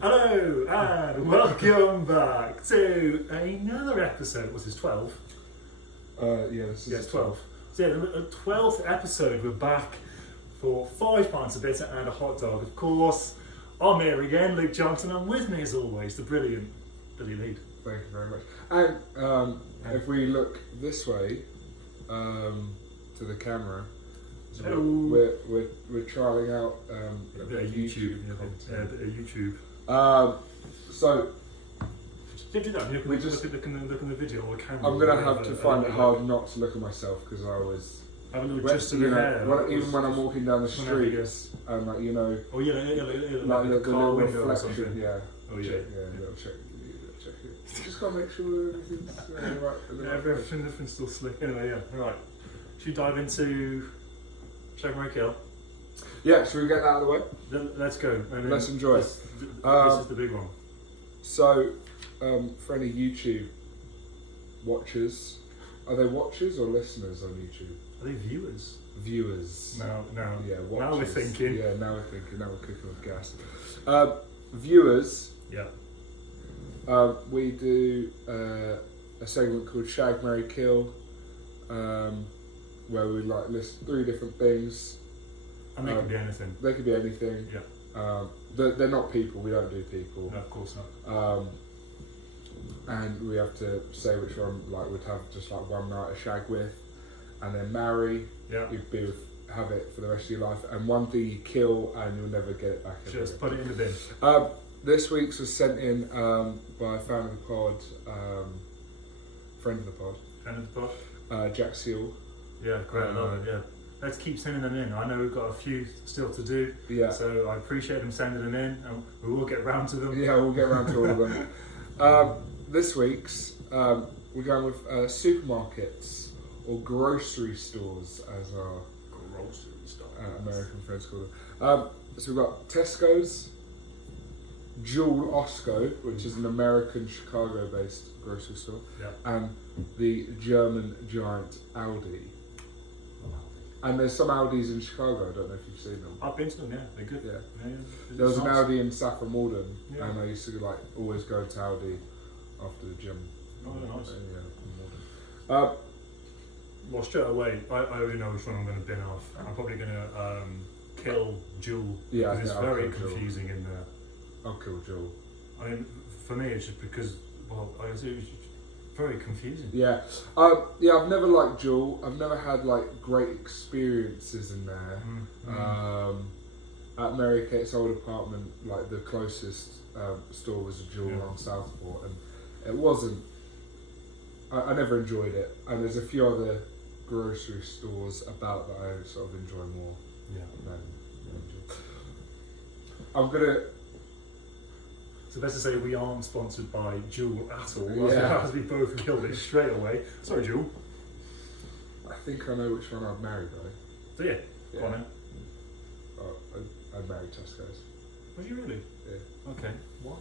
Hello and welcome back to another episode. What's this, 12? This is 12. So yeah, the 12th episode. We're back for 5 pints of bitter and a hot dog. Of course, I'm here again, Luke Johnson, and with me as always, the brilliant Billy Lead. Thank you very much. And if we look this way to the camera, so we're trialing out a bit of YouTube. Yeah, a bit of YouTube. So Did you do that? We just look in the video or the camera. I'm gonna have to find it hard not to look at myself because I was. Have a little just in the hair. Even when I'm walking down the streets, and like Oh yeah, like the the car little window or reflection, something. yeah. Oh yeah. Little check it. Just gotta make sure everything's right. Yeah, everything's still slick. Anyway, yeah. Right. Should we dive into Shag, Marry, Kill? Yeah, should we get that out of the way? Let's go. Let's enjoy it. This is the big one. So, for any YouTube watchers, are they watchers or listeners on YouTube? Are they viewers? Viewers. No. Yeah, watchers. Now we're thinking. Yeah, now we're thinking. Now we're cooking with gas. Viewers. Yeah. We do a segment called Shag, Marry, Kill, where we like list 3 different things. And they could be anything. They could be anything. Yeah. They're not people. We don't do people. No, of course not. And we have to say which one. Like we'd have just like one night of shag with, and then marry. Yeah. You'd have it for the rest of your life. And one thing you kill and you'll never get it back. Just put it in the bin. This week's was sent in by a fan of the pod, friend of the pod. Friend of the pod. Jack Seal. Yeah, great. I love it. Yeah. Let's keep sending them in. I know we've got a few still to do. Yeah. So I appreciate them sending them in, and we will get round to them. Yeah, we'll get around to all of them. This week's we're going with supermarkets or grocery stores, as our Grocery stores. American friends call them. So we've got Tesco's, Jewel Osco, which is an American Chicago-based grocery store, Yeah. and the German giant Aldi. And there's some Aldis in Chicago. I don't know if you've seen them. I've been to them. Yeah, they're good. Yeah. Yeah. There was an nice. Aldi in Saffron Walden, Yeah. and I used to like always go to Aldi after the gym. Oh, nice. In Walden. Well, straight away, I already know which one I'm going to bin off. I'm probably going to kill Jewel. Yeah, because it's I'll very kill Jewel. confusing in there. I'll kill Jewel. I mean, for me, it's just because, well, it was just very confusing. Yeah, I've never liked Jewel. I've never had like great experiences in there. At Mary Kate's old apartment, like the closest store was a Jewel on Southport, and it wasn't. I never enjoyed it, and there's a few other grocery stores about that I sort of enjoy more. Yeah. Than Jewel. I'm gonna. So best to say we aren't sponsored by Jewel at all. Yeah. As we both killed it straight away. Sorry, Jewel. I think I know which one I'd marry though. So yeah, go on then. I'd marry Tesco's. Was you really? Yeah. Okay. Why?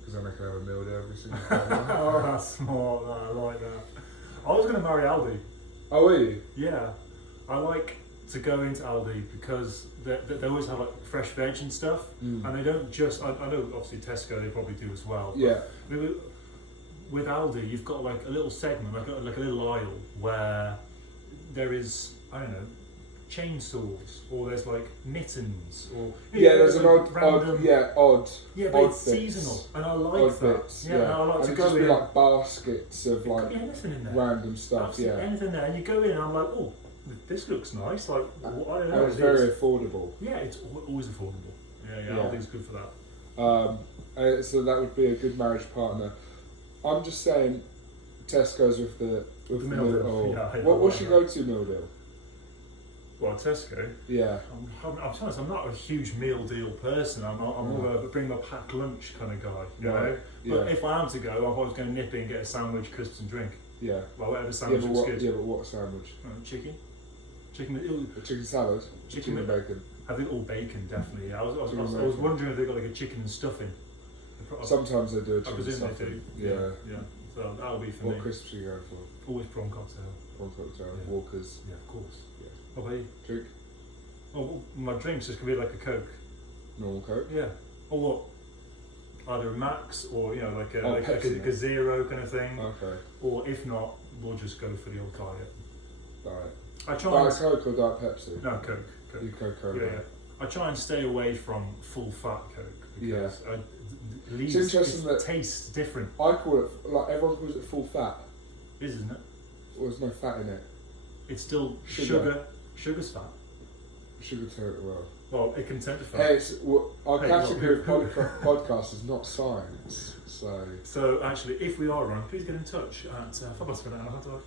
Because then I can have a meal there every single day. Oh, that's smart. I like that. I was going to marry Aldi. Oh, are you? Yeah. I like to go into Aldi because they always have like fresh veg and stuff, and they don't just. I know obviously Tesco they probably do as well. Yeah. With Aldi, you've got like a little segment, like a little aisle where there is, I don't know, chainsaws, or there's like mittens, or there's an like odd, random. Yeah, but But odd it's bits. seasonal, and I like Odd that. bits, and I like and to it'd go just be in. like baskets of Could like be anything in there. random stuff. Absolutely anything there, and you go in, and I'm like, oh, this looks nice. Like, I don't know. And it's very affordable. Yeah, it's always affordable. Yeah. Aldi's good for that. So that would be a good marriage partner. I'm just saying, Tesco's with the meal deal. oh. Yeah, What's your go-to meal deal? Well, Tesco. Yeah. I'm honest, I'm not a huge meal deal person. I'm more of a bring my packed lunch kind of guy, you know. But if I am to go, I'm always going to nip in, get a sandwich, crisps and drink. Yeah. Well, whatever sandwich looks good. Yeah, but what sandwich? Chicken. A chicken salad. Chicken and bacon. I think all bacon, definitely. Yeah. I was wondering if they got like a chicken and stuffing. Sometimes they do a I chicken presume they stuffing. do. Yeah. So that'll be for me. What crisps are you going for? Always prawn cocktail. Prawn cocktail. Yeah. Walkers. Yeah, of course. Yeah. What about you? Drink. Oh, well, my drink's just gonna be like a Coke. Normal Coke. Yeah. Or what? either a Max or like a, Oh, like Pepsi, a zero kind of thing, Okay. or if not, we'll just go for the old diet. Diet. I try. Diet Coke or Diet Pepsi? No, Coke. You Coca-Cola. Yeah. I try and stay away from full fat Coke because it leaves, It's interesting that tastes different. I call it, like everyone calls it full fat. Isn't it? Well, there's no fat in it. It's still Sugar. Sugar's fat. Sugar to it Well, it can tend to fat. Hey, our Hey, category of look. podcast is not science, so... So actually, if we are wrong, please get in touch at gmail.com.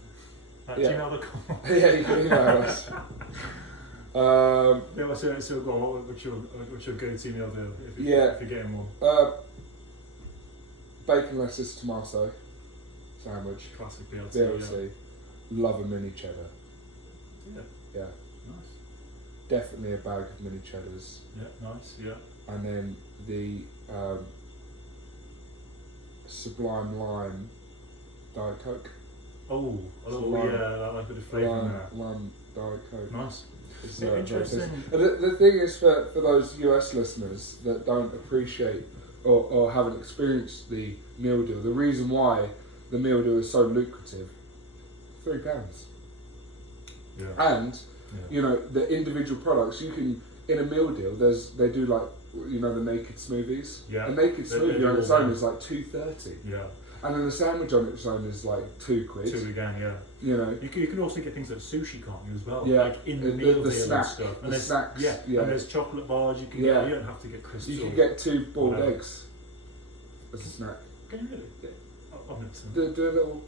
Yeah, you can email us. Yeah, so go on, what's your go-to meal deal if Yeah. you're getting one? Bacon, lettuce, tomato sandwich. Classic BLT. BLT. Love a mini cheddar. Yeah. Yeah. Nice. Definitely a bag of mini cheddars. Yeah, nice, yeah. And then the Sublime Lime Diet Coke. Oh, Lime. yeah, that like a bit of flavour in there. Lime Diet Coke. Nice. It's, Yeah, very interesting. tasty. And the thing is, for those US listeners that don't appreciate or haven't experienced the meal deal, the reason why the meal deal is so lucrative, £3. Yeah. And Yeah. you know the individual products you can in a meal deal. They do like the naked smoothies. Yeah. A naked They smoothie do on its all own that. is like £2.30, Yeah. and then the sandwich on its own is like £2. Two again, yeah. You know. You can also get things like sushi, can't you, as well? Yeah. Like in the The meal deal snack- and stuff. the And there's snacks, yeah. yeah. And there's chocolate bars you can Yeah. get. You don't have to get crisps. You or can get 2 boiled whatever. eggs as a snack. Can you really? Yeah. I've never seen that. Do a little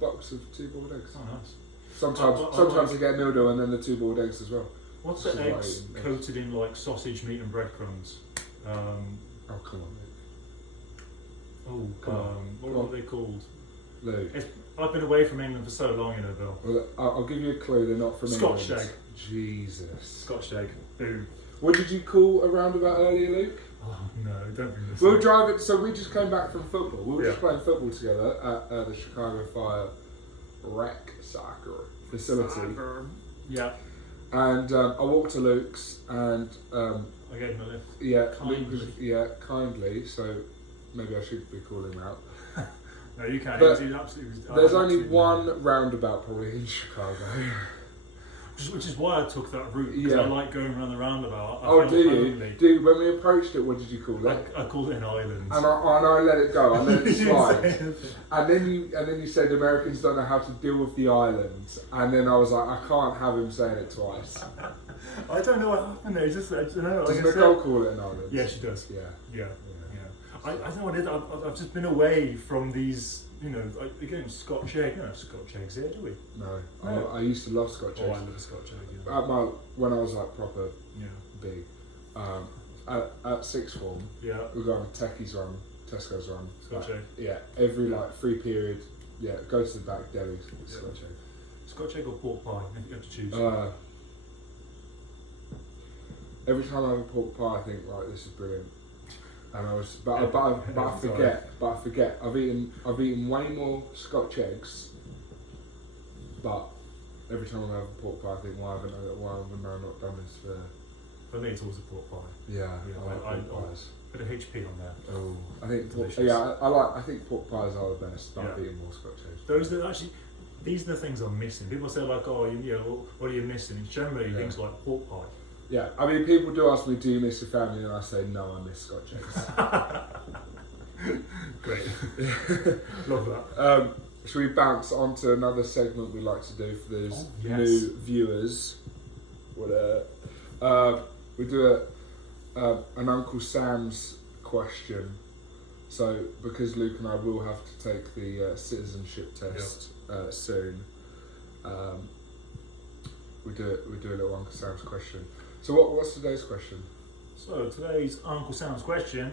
box of 2 boiled eggs. Oh, nice. Sometimes you get a meal deal and then the 2 boiled eggs as well. What's This the is why I eggs eat eggs. coated in like sausage, meat, and breadcrumbs? Oh come on, Come on. What Come are they called? Luke. I've been away from England for so long, Bill. Well, I'll give you a clue. They're not from Scotch England. egg. Jesus. Scotch egg. Boom. What did you call a roundabout earlier, Luke? Oh no, don't bring this We were up. driving. So we just came back from football. We were just Yeah. playing football together at the Chicago Fire rec soccer facility. Yeah, And I walked to Luke's, and I gave him a lift. yeah, Kindly. Luke was kindly. So maybe I should be calling him out. No, you can. But He's absolutely. There's only absolutely- one roundabout probably in Chicago. Which is why I took that route because Yeah. I like going around the roundabout. I Oh, felt do you? lonely. Dude, when we approached it, what did you call it? I called it an island. And I let it go. I let it slide. And then you said Americans don't know how to deal with the islands. And then I was like, I can't have him saying it twice. I don't know what happened there. It's just, I don't know. Does Like I said- Nicole call it an island? Yeah, she does. Yeah. Yeah. I don't know what it is. I've just been away from these, again, Scotch egg. You don't have Scotch eggs here, do we? No. No. I used to love Scotch Oh, I eggs. love a Scotch egg. Yeah. When I was like proper Yeah. big. At sixth form, Yeah. we were going to Techie's run, Tesco's run. Scotch egg. Yeah, every free period. Yeah, go to the back deli. Scotch egg. Scotch egg or pork pie, if you have to choose. Every time I have a pork pie, I think, right, this is brilliant. And I was, but I Every forget. I've eaten way more Scotch eggs, but every time I have a pork pie, I think, why haven't I not done this For me, it's always a pork pie. Yeah, Yeah, I like I- pork pies. Bit of HP on there. Oh, I think Delicious. I think pork pies are the best. But I've Yeah. eaten more Scotch eggs. Those that actually, these are the things I'm missing. People say like, oh, what are you missing? It's generally Yeah. things like pork pie. Yeah, I mean, people do ask me, do you miss your family? And I say, no, I miss Scotch eggs. Great. Love that. Should we bounce on to another segment we like to do for those Oh, yes. new viewers? We do an Uncle Sam's question. So, because Luke and I will have to take the citizenship test soon, we do a little Uncle Sam's question. So, what's today's question? So today's Uncle Sam's question: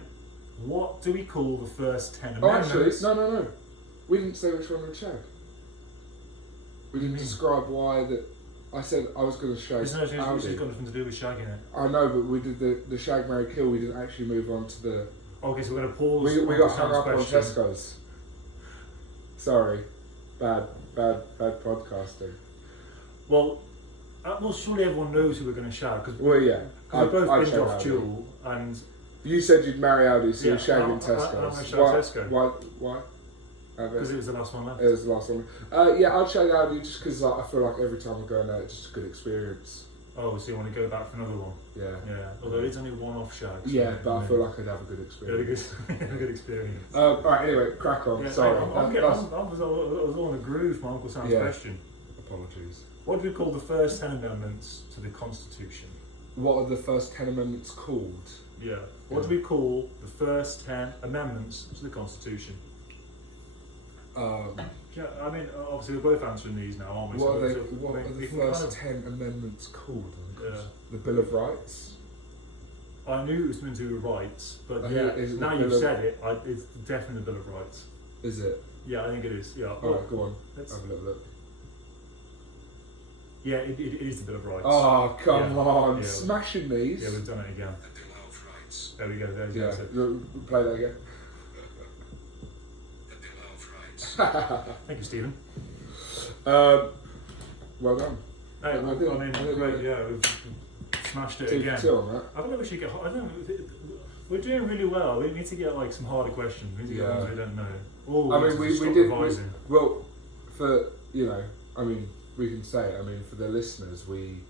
what do we call the first 10 Oh, actually, amendments? no. We didn't say which one would shag. We didn't mean? describe why that. I said I was going to shag It's not got Audi. nothing to do with shagging it. I know, but we did the shag, marry, kill. We didn't actually move on to the. Okay, so we're going to pause. We Uncle got hung Sam's up on question. Tesco's. Sorry, bad podcasting. Well, surely everyone knows who we're going to shag because Well, yeah, we've both I'd been shag off Audi. duel, and You said you'd marry Aldi, so you're Yeah, shagging I'm gonna Tesco's. shag Why? Tesco. Why? Because it was the last one left. It was the last one. Yeah, I'd shag Aldi just because I feel like every time I go in there, it's just a good experience. Oh, so you want to go back for another one? Yeah. Yeah. Although it's only one-off shag. So Yeah, but I feel like I'd have a good you had a experience. good experience. Alright, anyway, crack on. Yeah, Sorry. I was all in a groove for Uncle Sam's Yeah. question. Apologies. What do we call the first 10 amendments to the Constitution? What are the first 10 amendments called? Yeah. What do we call the first 10 amendments to the Constitution? Yeah, I mean, obviously we're both answering these now, aren't we? What So- are, so what we- are the we can first kind of- 10 amendments called? Yeah. The Bill of Rights? I knew it was meant to do with rights, but I yeah, think it is now the you've Bill of- said it, it's definitely the Bill of Rights. Is it? Yeah, I think it is. Yeah. Alright, go on. Let's- Have a little look. Yeah, it is the Bill of Rights. Oh, come Yeah. on. Yeah. Smashing these. Yeah, we've done it again. The Bill of Rights. There we go. There's the Yeah, answer. play that again. The Bill of Rights. Thank you, Stephen. Well done. Hey, I well, think- I mean, I think great. we're- Yeah, we've smashed it 2 again. for 2 on that. I don't know if we should get. I don't know. We're doing really well. We need to get like some harder questions. We need to get Yeah. ones we don't know. Oh, I mean, need to we stop did. revising. Well, for, you know, I mean, we can say it. I mean, for the listeners, we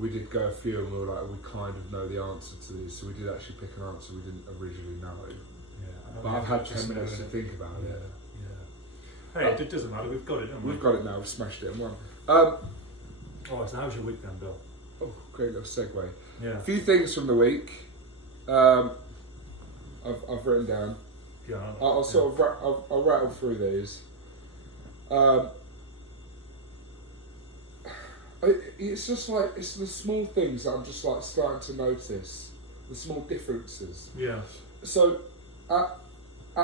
did go a few and we were like, we kind of know the answer to these. So we did actually pick an answer we didn't originally know. Yeah, But I've had just 10 minutes to know. think about Yeah, it. yeah. Hey, it doesn't matter. We've got it, haven't we? We've got it now. We've smashed it in one. Oh, so how's your week then, Bill? Oh, great little segue. Yeah. A few things from the week. I've written down. Yeah. I'll sort of I'll rattle through these. It's just like it's the small things that I'm just like starting to notice, the small differences. Yeah. So, at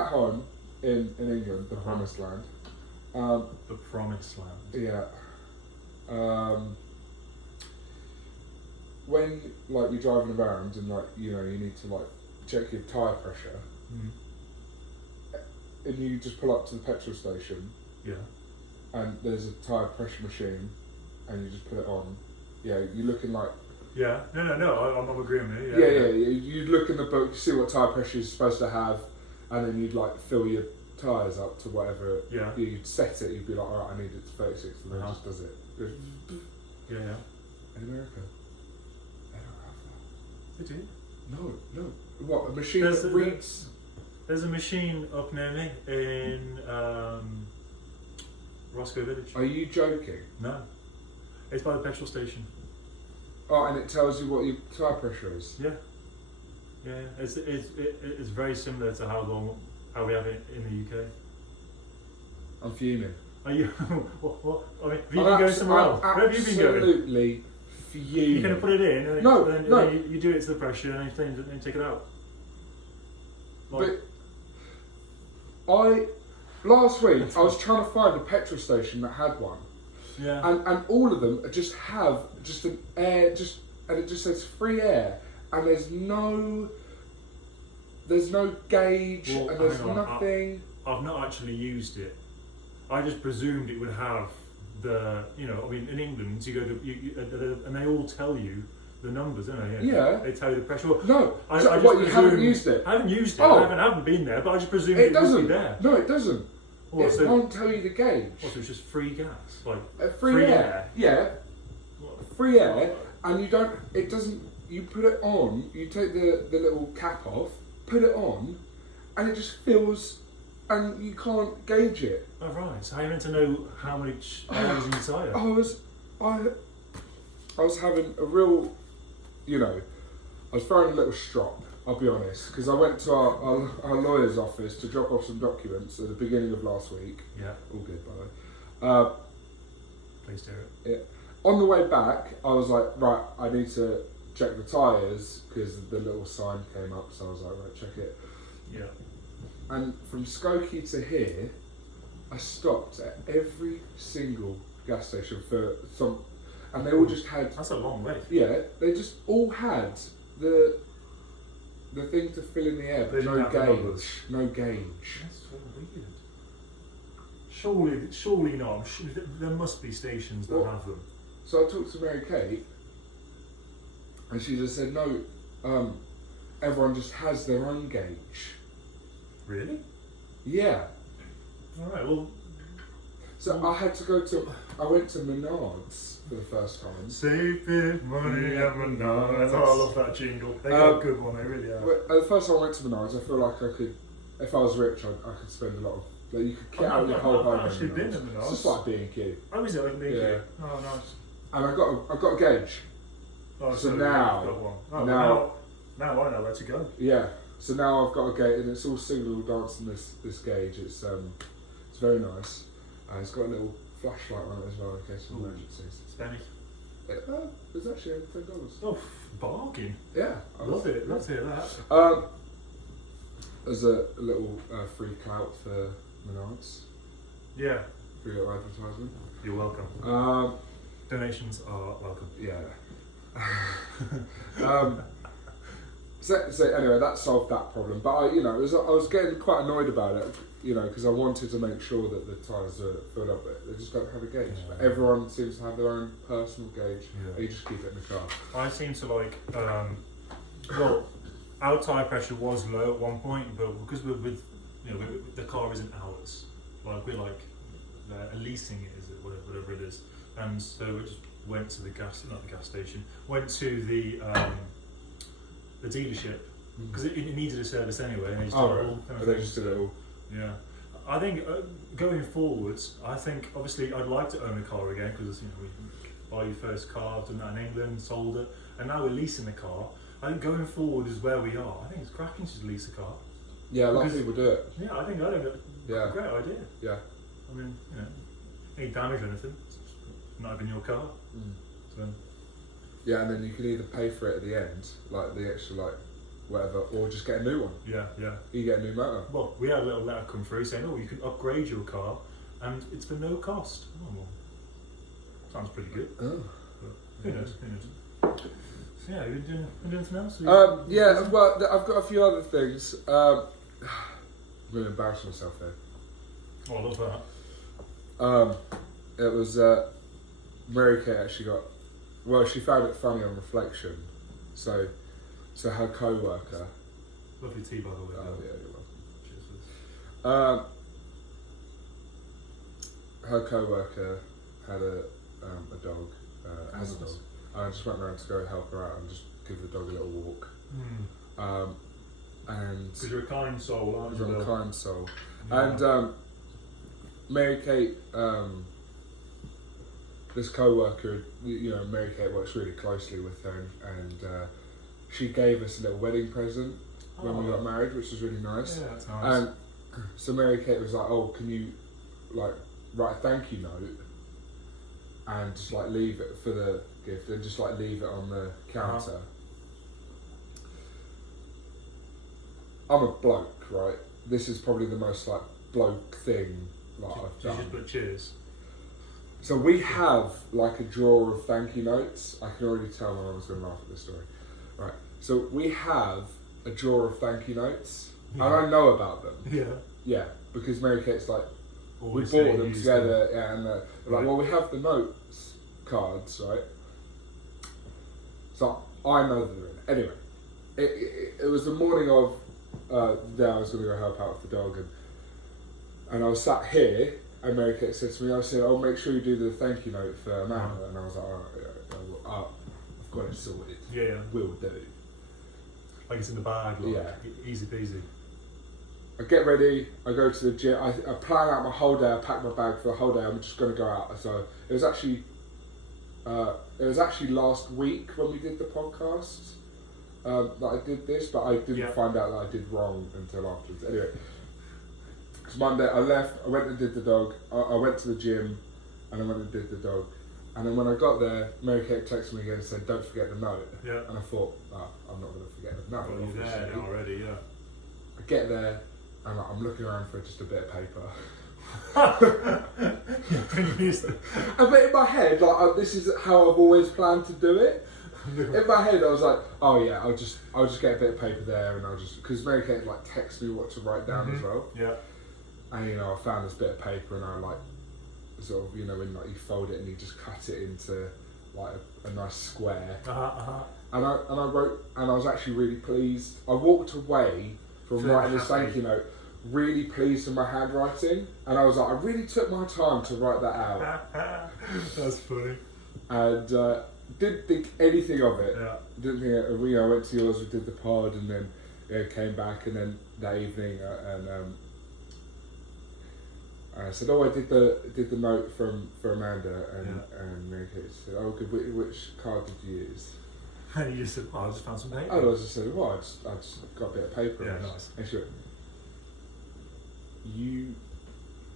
home in England, the promised land. The promised land. Yeah. When like you're driving around and like you know you need to like check your tyre pressure, and you just pull up to the petrol station, Yeah. and there's a tyre pressure machine, and you just put it on. Yeah, you're looking like Yeah. No. I'm agreeing with you. yeah. You'd look in the book, you see what tyre pressure you're supposed to have, and then you'd like fill your tyres up to whatever. Yeah. You'd set it. You'd be like, all right, I need it to 36, and then it just does it. Yeah. In America, they don't have that. Did you? No. What, a machine There's that a- reads? There's a machine up near me in Roscoe Village. Are you joking? No. It's by the petrol station. Oh, and it tells you what your tyre pressure is? Yeah. Yeah. It's very similar to how we have it in the UK. I'm fuming. Are you? what? I mean, have you been going somewhere else? Where have you been going? Absolutely fuming. You're going to put it in, and No, then, no. then you do it to the pressure, and then take it out. Like, But last week I was trying to find a petrol station that had one, yeah. and all of them just have just an air, and it just says free air, and there's no gauge, Well, and there's hang on, nothing. I've not actually used it. I just presumed it would have the, I mean, in England, you go to, and they all tell you the numbers, don't they? Yeah. They tell you the pressure. Well, No, I so just what, you haven't presumed- used it? I haven't used it. Oh. I haven't been there, but I just presumed It it would doesn't. be there. No, it doesn't. What, It so, won't tell you the gauge. so it's just free gas, like Free air. Yeah, What? free air, and you don't. It doesn't. You put it on. You take the little cap off, put it on, and it just fills, and you can't gauge it. Oh, right. So how are you meant to know how much air is inside? I was having a real, I was throwing a little strop. I'll be honest, because I went to our lawyer's office to drop off some documents at the beginning of last week. Yeah. All good, by the way. Please do it. Yeah. On the way back, I was like, right, I need to check the tyres because the little sign came up. So I was like, right, check it. Yeah. And from Skokie to here, I stopped at every single gas station for some, and they all just had. That's a long way. Yeah, they just all had the thing to fill in the air, They but didn't no have the numbers. gauge. No gauge. That's so weird. Surely not. There must be stations that Well, have them. So I talked to Mary Kate, and she just said, no, everyone just has their own gauge. Really? Yeah. All right. Well, So I went to Menards for the first time. save big money at Menards. Oh, I love that jingle. They got a good one. They really are. The first time I went to Menards, I feel like I could, if I was rich, I could spend a lot of. Like you could get out your whole home. I've actually been to Menards. It's just like B&Q. Oh, is it like big? Yeah. Oh, nice. And I got a gauge. Oh, So you've now- got one. Oh, now- now I know where to go. Yeah. So now I've got a gauge, and it's all signal dancing this gauge. It's very nice. It's got a little flashlight on it as well in case of Ooh. emergencies. Spenny. It's actually $10. Oh, bargain. Yeah. Love it. Love to hear that. There's a little free clout for Menards. Yeah. Free little advertisement. You're welcome. Donations are welcome. Yeah. So anyway, that solved that problem. But I was getting quite annoyed about it, because I wanted to make sure that the tyres are filled up. But they just don't have a gauge. Yeah. But everyone seems to have their own personal gauge. Yeah. And you just keep it in the car. I seem to like. Well, our tyre pressure was low at one point, but because the car isn't ours. Like we're like leasing it, is it whatever it is, and so we just went to the gas station, went to the dealership because it needed a service anyway. And they just did it all, kind of But they thing. just did it all. Yeah, I think going forwards, I think obviously I'd like to own a car again because we buy your first car, I've done that in England, sold it, and now we're leasing the car. I think going forward is where we are. I think it's cracking to lease a car. Yeah, a lot of Because- people do it. Yeah, I think Yeah. great idea. Yeah. I mean, any damage or anything, it's not even your car. So Yeah, and then you can either pay for it at the end, like the extra, whatever, or just get a new one. yeah. You get a new motor. Well, we had a little letter come through saying, oh, you can upgrade your car, and it's for no cost. Oh, well, sounds pretty good. Oh. Who knows? So yeah, you been doing anything else? Yeah, well, I've got a few other things. I'm going to embarrass myself there. Oh, I love that. It was Mary Kate actually got. Well, she found it funny on reflection. So her co-worker. Lovely tea, by the way. Oh yeah, you're welcome. Cheers. Her co-worker had a dog. Has a dog. I just went around to go help her out and just give the dog a little walk. And Because you're a kind soul, aren't you? I'm a Bill? kind soul. Yeah. And Mary Kate, this co-worker, Mary Kate works really closely with her, and she gave us a little wedding present when we got married, which was really nice. Yeah, that's nice. And so Mary Kate was like, "Oh, can you write a thank you note and just leave it for the gift and just leave it on the counter?" I'm a bloke, right? This is probably the most bloke thing I've Did you done. just put cheers? So we have a drawer of thank you notes. I can already tell my mum's going to laugh at this story. Right. So we have a drawer of thank you notes, and I know about them. Yeah. Yeah, because Mary Kate's we Always bought saying them use together, and they're Right. well, we have the notes cards, right? So I know that they're in. Anyway, it was the morning of the day I was going to go help out with the dog, and I was sat here, and Mary Kate said to me, I said, "Oh, make sure you do the thank you note for Amanda," and I was like, "I've got it sorted. Yeah. Will do." Like it's in the bag, Yeah. Easy peasy. I get ready, I go to the gym, I plan out my whole day, I pack my bag for the whole day, I'm just going to go out. So it was actually last week when we did the podcast that I did this, but I didn't find out that I did wrong until afterwards. Anyway, because Monday I left, I went and did the dog, I went to the gym, and I went and did the dog. And then when I got there, Mary Kate texted me again and said, "Don't forget the note." Yeah. And I thought, I'm not going to forget the note. Well, you're there obviously. now already, yeah. I get there, and I'm looking around for just a bit of paper. Pretty used to. But in my head, this is how I've always planned to do it. In my head, I was like, "Oh yeah, I'll just get a bit of paper there, and because Mary Kate texts me what to write down as well." Yeah. And I found this bit of paper, and I sort of when you fold it and you just cut it into a nice square. and I wrote, and I was actually really pleased. I walked away from Feeling writing this happy. thank you note, really pleased with my handwriting, and I was like, I really took my time to write that out, That's funny. and didn't think anything of it. Yeah. Didn't think. I went to yours, we did the pod, and then came back, and then that evening, I said, "Oh, I did the note for Amanda," and Mary Kate said, "Oh, good. Which card did you use?" And you just said, "Oh, I just found some paper." I just said, "Well, I just got a bit of paper." Yeah, nice. And she went, "You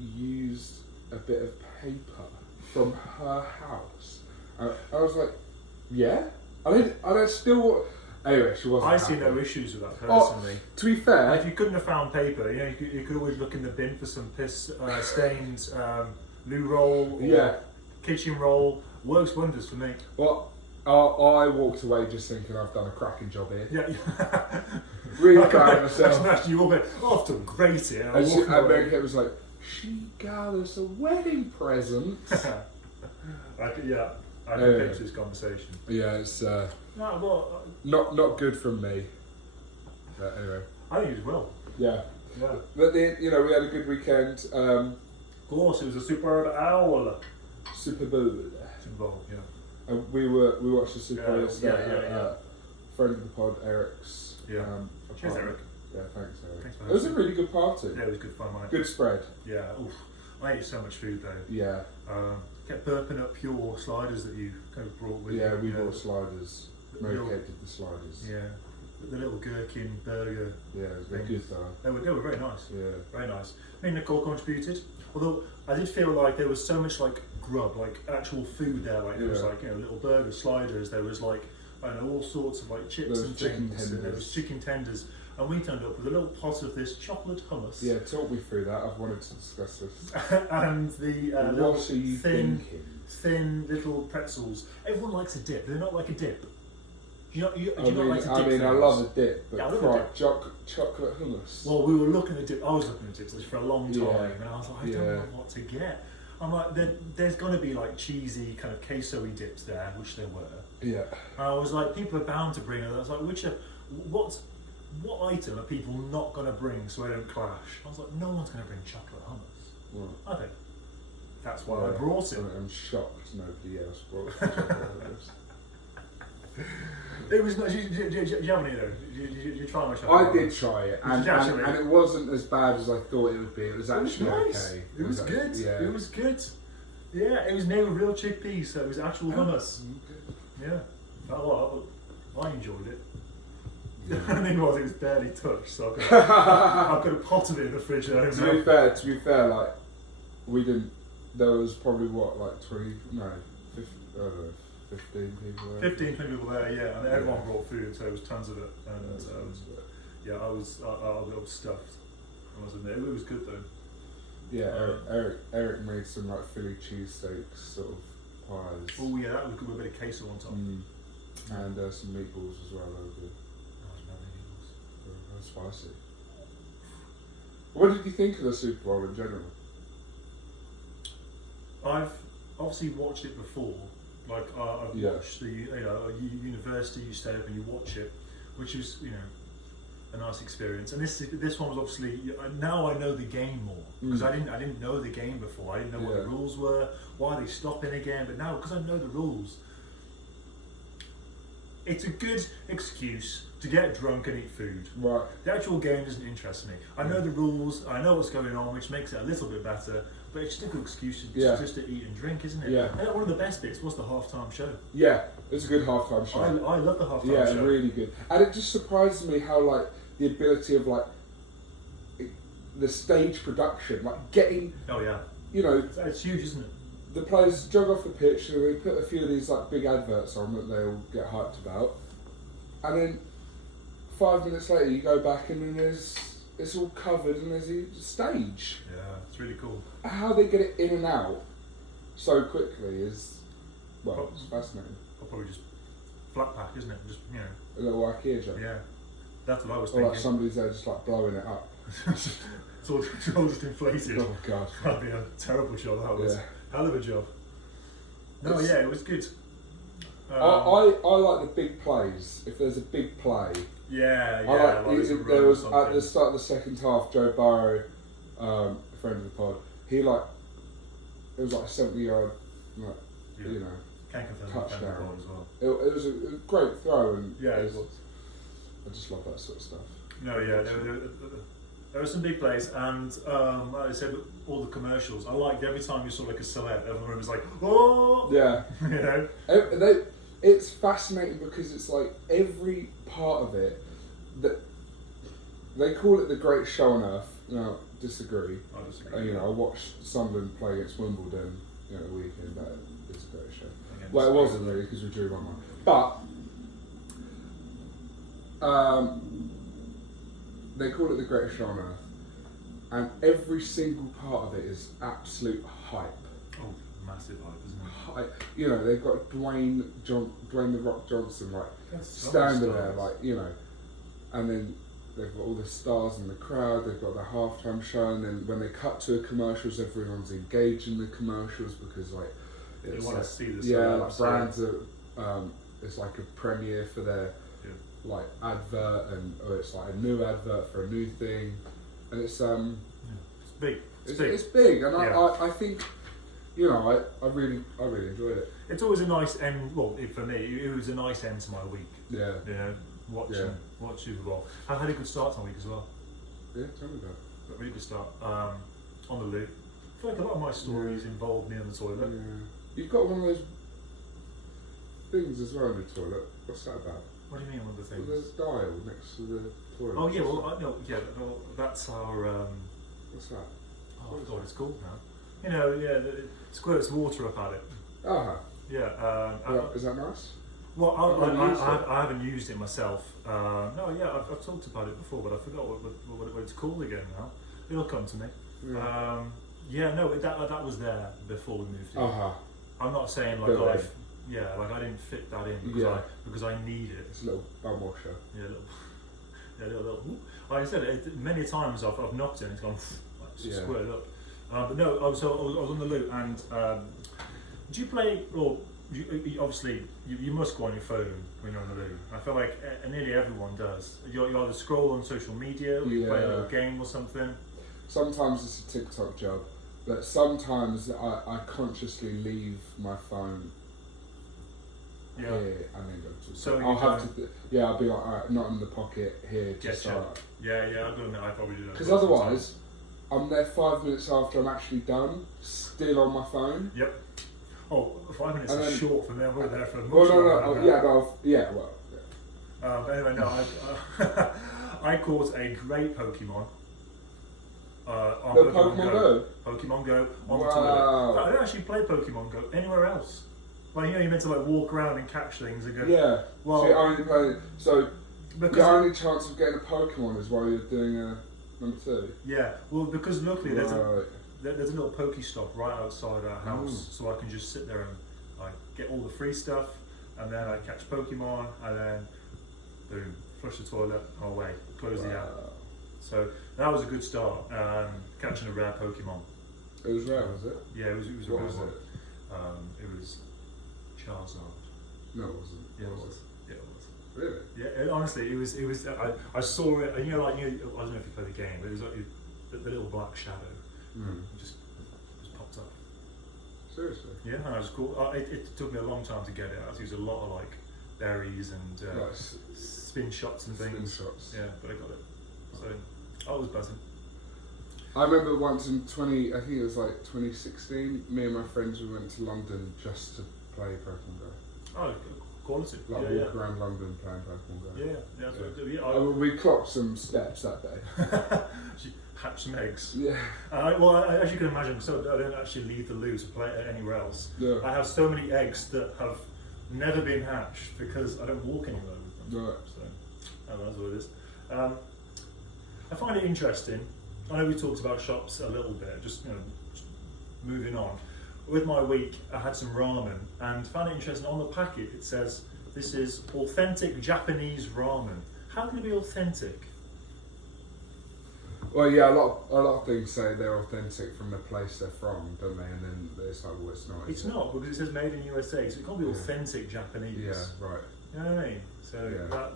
used a bit of paper from her house?" And I was like, "Yeah." I don't still. Anyway, she wasn't. I see happy. no issues with that Oh, personally. to be fair, If you couldn't have found paper, you could always look in the bin for some piss stained loo roll or Yeah. kitchen roll. Works wonders for me. well, I walked away just thinking I've done a cracking job here. Yeah. Really proud of myself. Imagine you all going, "Oh, I've done great here." And I'm And walking away. Mary Kate was like, "She got us a wedding present." I can Anyway. picture this conversation. Yeah, it's No, well, not good from me. But anyway, I think it was well. yeah. Yeah. But we had a good weekend. Of course, it was a Super Bowl. Super Bowl. Super Bowl, yeah. And we watched the Super Bowl Yeah, yesterday. yeah. Friend of the pod, Eric's. Yeah. Cheers, apartment. Eric. Yeah, thanks, Eric. Thanks for It was a hosting. really good party. Yeah, it was good fun, mate. Good spread. Yeah, oof. I ate so much food though. Yeah. Kept burping up your sliders that you kind of brought with Yeah, you. we you know, brought sliders. Mary Real- Kate did the sliders. Yeah, the little gherkin burger. Yeah, they're good though. They were very nice. Yeah. Very nice. I mean, Nicole contributed. Although I did feel like there was so much like grub, like actual food there. Like there was Yeah. like little burger sliders. There was like I don't know all sorts of like chips There was and chicken things. And there was tenders. chicken tenders. And we turned up with a little pot of this chocolate hummus. Yeah, talk me through that. I've wanted to discuss this. And the little What are you thin little pretzels. Everyone likes a dip. They're not like a dip. Do you not like to dip I things? love a dip, but Yeah, I love a dip. chocolate hummus. Well, we were looking at dip. I was looking at dips for a long time, Yeah. and I was like, I don't Yeah. know what to get. I'm like, there's going to be like cheesy kind of queso-y dips there, which there were. Yeah. And I was like, people are bound to bring it. I was like, what item are people not going to bring so I don't clash? I was like, no one's going to bring chocolate hummus. Well, I think that's why I brought it. I'm shocked nobody else brought chocolate hummus. It was not. You have any though? You try my chocolate I did hummus? try it, Did you actually? and it wasn't as bad as I thought it would be. It was It was actually nice. okay. It was good. Yeah. It was good. Yeah, it was made with real chickpeas, so it was actual hummus. Yeah. Well, I enjoyed it. The thing was, it was barely touched, so I could have potted it in the fridge at home. To be fair, like we didn't. There was probably like 15 people there. 15, 20 people there, yeah, and everyone brought food, so there was tons of it. And yeah, I was a little stuffed. I must admit, it was good though. Yeah, Eric made some like Philly cheesesteaks sort of pies. Oh yeah, that was good with a bit of queso on top. And some meatballs as well. They were good. That was lovely. They were spicy. What did you think of the Super Bowl in general? I've obviously watched it before. Like I've Yeah. watched the university. You stay up and you watch it, which is a nice experience. And this one was obviously now I know the game more because I didn't know the game before. I didn't know what the rules were, why they stopping again. But now because I know the rules, it's a good excuse to get drunk and eat food. Right. The actual game doesn't interest me. I know the rules, I know what's going on, which makes it a little bit better, but it's just a good excuse just to eat and drink, isn't it? Yeah. And one of the best bits was the halftime show. Yeah, it was a good halftime show. I love the halftime Yeah, show. really good. And it just surprises me how like the ability of like the stage production, like getting, Oh yeah, it's huge, isn't it? the players jog off the pitch and they put a few of these like big adverts on that they all get hyped about, and then 5 minutes later you go back and then it's all covered and there's a stage. Yeah, it's really cool. How they get it in and out so quickly is, well, it's fascinating. Or probably just flat pack, isn't it? Just A little IKEA job. yeah. That's what I was Or like thinking. somebody's there just like blowing it up. it's all just inflated. Oh god. That'd be a terrible job. That was Yeah. hell of a job. No, yeah, it was good. I like the big plays. If there's a big play, yeah, I like. there's a run There or was at something. the start of the second half, Joe Burrow, a friend of the pod. He like it was like a 70-yard, like, Yeah. you know, Can't confirm touchdown. the goal as well. it was a great throw, and Yeah, it it was. I just love that sort of stuff. No, yeah, there were some big plays, and like I said, all the commercials. I liked every time you saw like a celeb, everyone was like, oh, Yeah. you know. It's fascinating because it's like every part of it that they call it the great show on earth. No, disagree. I disagree. You know, I watched Sunderland play against Wimbledon, you know, the weekend. It's a great show. Against- Well, it wasn't really because we drew 1-1. But they call it the great show on earth, and every single part of it is absolute hype. Oh, massive hype, isn't it? You know, they've got Dwayne the Rock Johnson, like That's so standing stars. there, like, you know, and then they've got all the stars in the crowd. They've got the halftime show, and then when they cut to commercials, everyone's engaged in the commercials because like They it's want like, to see the yeah, celebs, like brands are it's like a premiere for their like advert, or it's like a new advert for a new thing, and it's It's big. it's big, and Yeah. I think, you know, I really enjoyed it. It's always a nice end. Well, for me, it was a nice end to my week. Yeah, You know, watch Super Bowl. I had a good start to my week as well. yeah. Tell me about it. A really good start. On the loop. I feel like a lot of my stories involve me on the toilet. Yeah. You've got one of those things as well in the toilet. What's that about? What do you mean, one of the Well, things? there's dial next to the toilet. Oh yeah, well, that's our. What's that? Oh, I forgot what it's called now. You know, it squirts water up at it. Ah, Yeah. is that nice? Well, I've never used it. I haven't used it myself. No, yeah, I've talked about it before, but I forgot what it's called again now. It'll come to me. Yeah. No, that was there before we moved in. I'm not saying like Built in. I didn't fit that in because I need it. It's a little bum washer. Yeah, little. Like I said, many times I've knocked it and it's gone like, squared up. But no, I was on the loop, and do you play? Well, you obviously you must go on your phone when you're on the loo. I feel like nearly everyone does. You either scroll on social media, or you play a little game or something. Sometimes it's a TikTok job, but sometimes I consciously leave my phone Yeah. here and then go to. So I'll you have to. I'll be like, alright, not in the pocket here to Getcha. start. Yeah, I've got to admit, I probably do that. Because otherwise, I'm there 5 minutes after I'm actually done, still on my phone. Yep. Oh, 5 minutes And is then- short for them. We're there for much Well, no, longer no, than that. well, yeah. But anyway, no, I caught a great Pokemon. On The Pokemon Go? Pokemon Go on the Wow. toilet. In fact, I don't actually play Pokemon Go anywhere else. Like, you're meant to like walk around and catch things and go. Yeah. Well, So you're only playing. So because the only chance of getting a Pokemon is while you're doing a number 2. yeah, well, because luckily there's Right. there's a little Pokestop right outside our house, Mm. so I can just sit there and like get all the free stuff, and then I catch Pokemon, and then boom, flush the toilet, and away, close the app. Wow. So that was a good start. Catching a rare Pokemon. It was rare, was it? Yeah, it was a What rare was one. it? It was Charizard. No, it wasn't. Yeah, it was. Yeah, it was. Really? Yeah, honestly, it was. I saw it, and I don't know if you play the game, but it was like the little black shadow just popped up. Seriously? Yeah, and I was cool. It took me a long time to get it. I had to use a lot of like berries and Like spin shots and spin things. shots. Yeah, but I got it. So I was buzzing. I remember once in I think it was like 2016, me and my friends, we went to London just to play Pokemon Go. Oh, quality. Like yeah, walk around London playing Pokemon Go. yeah, that's what I do. Yeah, We clocked some steps that day. She hatched some eggs. Yeah. As you can imagine, so I don't actually leave the loo to play anywhere else. Yeah. I have so many eggs that have never been hatched because I don't walk anywhere with them. Right. So that's what it is. I find it interesting. I know we talked about shops a little bit, just moving on. With my week, I had some ramen and found it interesting. On the packet, it says this is authentic Japanese ramen. How can it be authentic? Well, yeah, a lot of things say they're authentic from the place they're from, don't they? And then it's like, well, it's not. It's is it? not, because it says made in USA, so it can't be Yeah. authentic Japanese. Yeah, right. You know what I mean? So Yeah.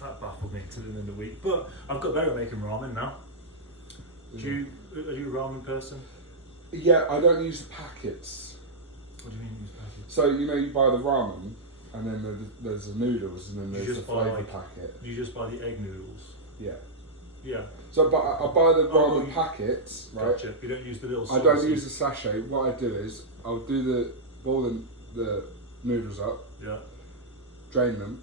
that baffled me to the end of the week. But I've got better at making ramen now. Are you a ramen person? Yeah, I don't use the packets. What do you mean use packets? So you buy the ramen, and then there's the noodles, and then You there's the just buy, flavour like- packet. You just buy the egg noodles. Yeah. Yeah. So I buy the Oh, ramen packets, right? Gotcha. You don't use the little I don't sauces. use the sachet. What I do is I'll boil the noodles up, Yeah. drain them.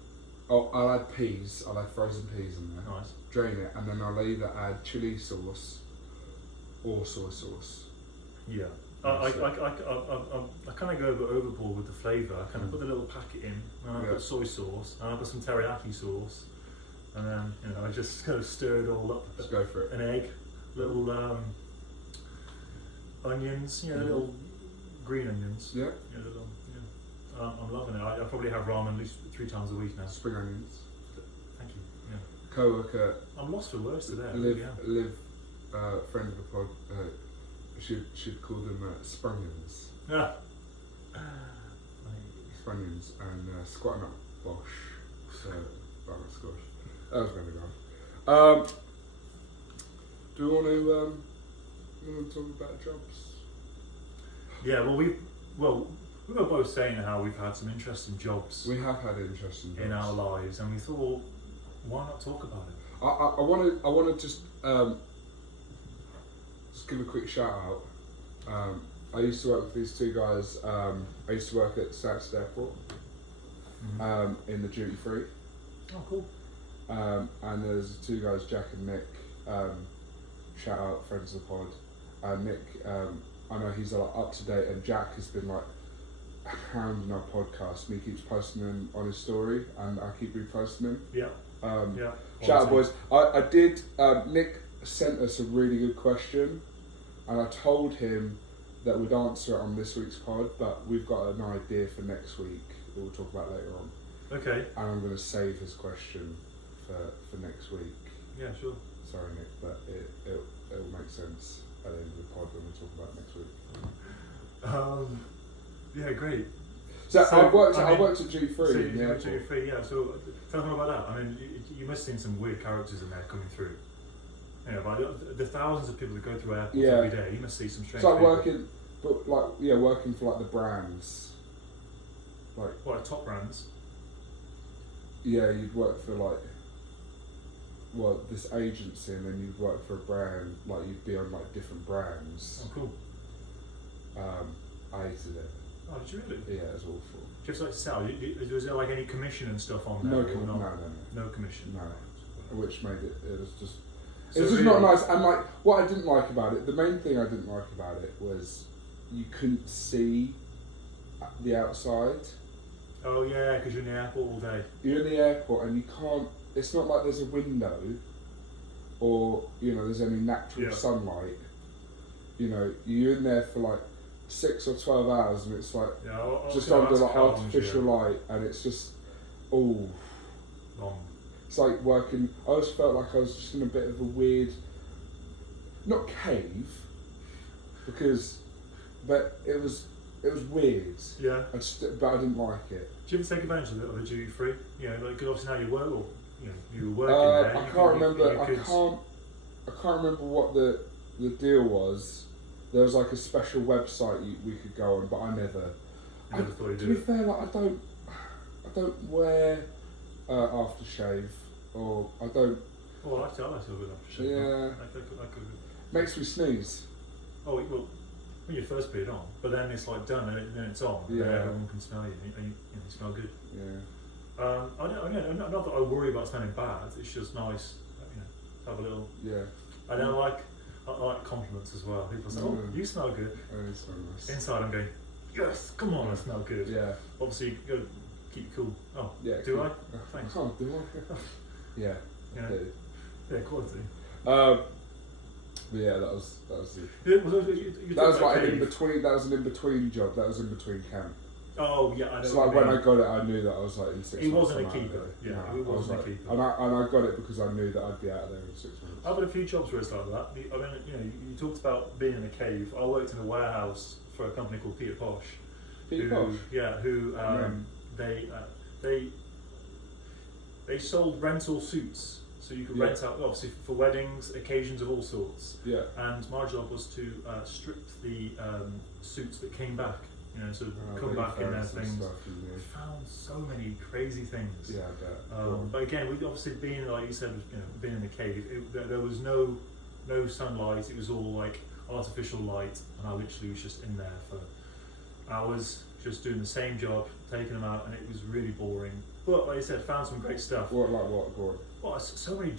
I'll add peas. I'll add frozen peas in there. Nice. Drain it, and then I'll either add chili sauce or soy sauce. Yeah. Nice, I kind of go overboard with the flavour. I kind of put the little packet in, and I Yeah. put soy sauce, and I put some teriyaki sauce, and then I just kind of stir it all up. Let's go for it. An egg, little onions, Mhm. little green onions. Yeah. I'm loving it. I probably have ramen at least 3 times a week now. Spring onions. Thank you. Yeah. Co-worker I'm lost for words today. I really am. Liv, friend of the pod, she'd call them Sprungans. Ah. Sprungans and squatting up Bosch. So, that's Scotch. That was very good. Do we want to talk about jobs? Yeah. Well, we were both saying how we've had some interesting jobs We have had interesting jobs. in our lives, and we thought, why not talk about it? I want to just give a quick shout out. I used to work with these two guys. I used to work at Stansted Airport in the duty free. Oh, cool. And there's two guys, Jack and Nick. Shout out, friends of the pod. Nick, I know he's up to date, and Jack has been like hounding our podcast. And he keeps posting them on his story, and I keep reposting them. Yeah. Yeah. Shout out, boys. I did. Nick sent us a really good question, and I told him that we'd answer it on this week's pod, but we've got an idea for next week that we'll talk about later on. Okay. And I'm going to save his question for next week. Yeah, sure. Sorry, Nick, but it'll make sense at the end of the pod when we talk about it next week. Yeah, great. So I worked at G3 So in the you airport. went to G3, yeah. So tell me about that. I mean, you must have seen some weird characters in there coming through. By the thousands of people that go through airports Yeah. every day, you must see some strange It's like people. working for like the brands. Like What, top brands? yeah, you'd work for like this agency, and then you'd work for a brand. Like you'd be on like different brands. Oh, cool. I hated it. Oh, did you really? Yeah, it was awful. Just like sell, was there like any commission and stuff on there? No, or not? no, No commission. no. Which made it was just. So It was just really- not nice, and like what I didn't like about it, the main thing I didn't like about it was you couldn't see the outside. Oh yeah, because you're in the airport all day. You're in the airport and you can't. It's not like there's a window, or there's any natural Yeah. sunlight. You're in there for like 6 or 12 hours, and it's like Yeah, I just think under that's like how long artificial you're light, and it's just long. It's like working. I always felt like I was just in a bit of a weird, not cave, but it was weird. Yeah. But I didn't like it. Do you ever take advantage of the duty free? Because obviously now you work, or you were working there. I you can't could- remember. you I could- can't remember what the deal was. There was like a special website we could go on, but I never. You never thought you'd To do be it. fair, like I don't wear aftershave, or I don't. Oh, I like to have a good aftershave. Yeah. I could. Makes me sneeze. Oh, well, when you first put it on, but then it's like done and then it's on. And then Yeah. everyone can smell you, and you smell good. Yeah. Not that I worry about smelling bad. It's just nice, to have a little. Yeah. And I like compliments as well. People say, "Oh, you smell good." Oh, it's very nice. Inside, I'm going, "Yes, come on, I smell good." Yeah. Obviously, you got to keep it cool. Oh, Yeah. do I? cool. Thanks. Oh, do I? Yeah. Yeah. I do. Yeah, quality. But yeah, that was the. Yeah, well, you That was talked like about an in cave. between. That was an in between job. That was in between camp. Oh yeah, I know. It's what like you when mean. I got it, I knew that I was like in 6 He months. wasn't a I'm out of keeper. there. Yeah, No, he I was wasn't a like, keeper. and I got it because I knew that I'd be out of there in 6 months. I've had a few jobs where it's like that. I mean, you know, you talked about being in a cave. I worked in a warehouse for a company called Peter Posh. Peter Posh? Yeah, who they sold rental suits, so you could Yeah. rent out obviously for weddings, occasions of all sorts. Yeah. And my job was to strip the suits that came back. You know, so come really back in their ferrets and things. stuff, you We know. found so many crazy things. Yeah, I bet. But again, we obviously being like you said, you know, being in the cave, there was no sunlight. It was all like artificial light, and I literally was just in there for hours, just doing the same job, taking them out, and it was really boring. But like I said, found some great stuff. What, go on. Well, so many.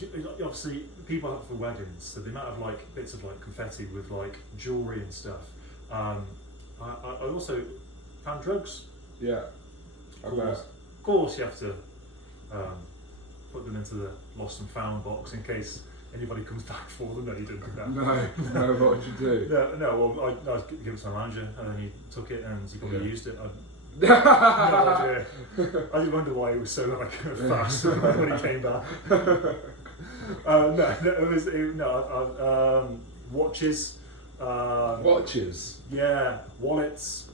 Obviously, people have for weddings, so the amount of like bits of like confetti with like jewelry and stuff. I also found drugs. Yeah. I bet. Of course, you have to put them into the lost and found box in case anybody comes back for them. No, you didn't. No, what did you do? No. Well, I gave it to my manager, and then he took it, and he probably Yeah. used it. No idea. I did wonder why he was so like fast when he came back. Watches. Watches. Yeah, wallets.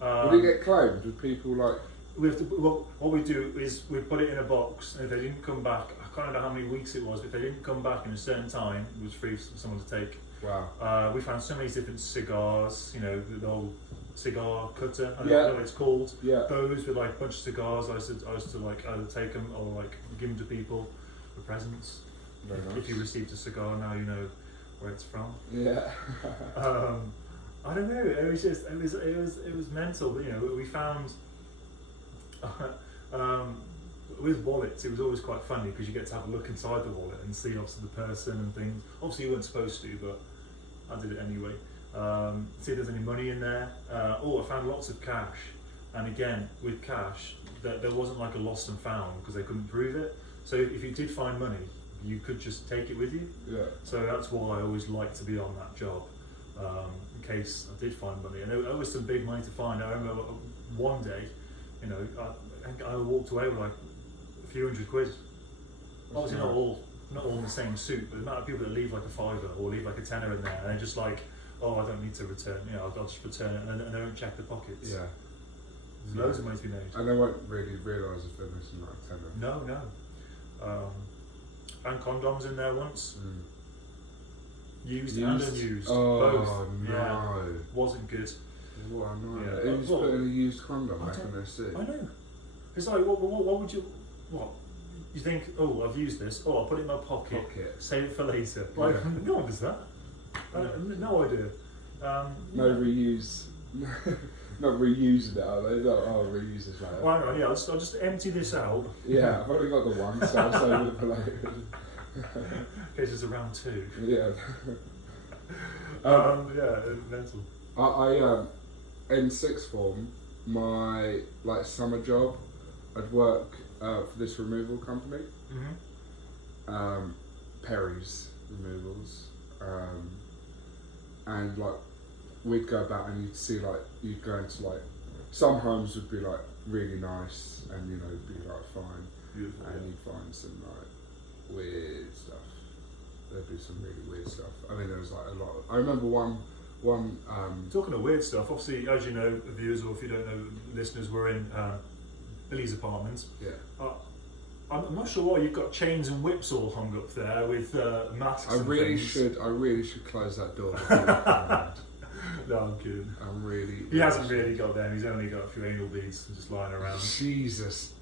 Would it get claimed? Would people like? We have to, well, what we do is we put it in a box, and if they didn't come back, I can't remember how many weeks it was, but if they didn't come back in a certain time, it was free for someone to take. Wow. We found so many different cigars, you know, the old cigar cutter, I don't Yeah. know what it's called. Yeah. Those with like a bunch of cigars. I used to like either take them or like give them to people for presents. Very nice. If you received a cigar, now you know where it's from. Yeah. I don't know. It was just it was mental. You know, we found with wallets, it was always quite funny because you get to have a look inside the wallet and see obviously the person and things. Obviously, you weren't supposed to, but I did it anyway. See if there's any money in there. I found lots of cash. And again, with cash, there wasn't like a lost and found because they couldn't prove it. So if you did find money, you could just take it with you. Yeah. So that's why I always liked to be on that job, in case I did find money. And there was some big money to find. I remember one day, you know, I walked away with like a few £100. Obviously not all in the same suit, but the amount of people that leave like a fiver or leave like a tenner in there, and they're just like, oh, I don't need to return. You know, I'll just return it, and they don't check the pockets. Yeah. There's loads of money to be made. And they won't really realise if they're missing like a tenner. No. And condoms in there once. Used and unused. Oh Both. no. Yeah. Wasn't good. What a nightmare. Yeah. Who's Well, putting a used condom I back don't- in their suit? I know. It's like, what would you, what? You think, oh, I've used this, oh, I'll put it in my pocket, Pocket. save it for later. Like, Yeah. no one does that. No idea. No reuse. Not reusing it, are they? Not, oh, reuse this later. Well, hang on, yeah, I'll just empty this out Yeah, I've only got the one, so I'll save it for later. in case it's around two. Yeah. Yeah, mental. I in sixth form, my like summer job, I'd work for this removal company, Mm-hmm. Perry's Removals, and like we'd go about and you'd go into like some homes would be like really nice and you know be like fine, Beautiful. and you'd find some like weird stuff. There'd be some really weird stuff. I mean, there was like a lot. I remember one. Talking of weird stuff, obviously, as you know, viewers, or if you don't know, listeners, we're in Billy's apartment. Yeah. I'm not sure why you've got chains and whips all hung up there with masks. I and really things. should close that door. No, I'm kidding. I'm really. He hasn't really got them. He's only got a few anal beads just lying around. Jesus.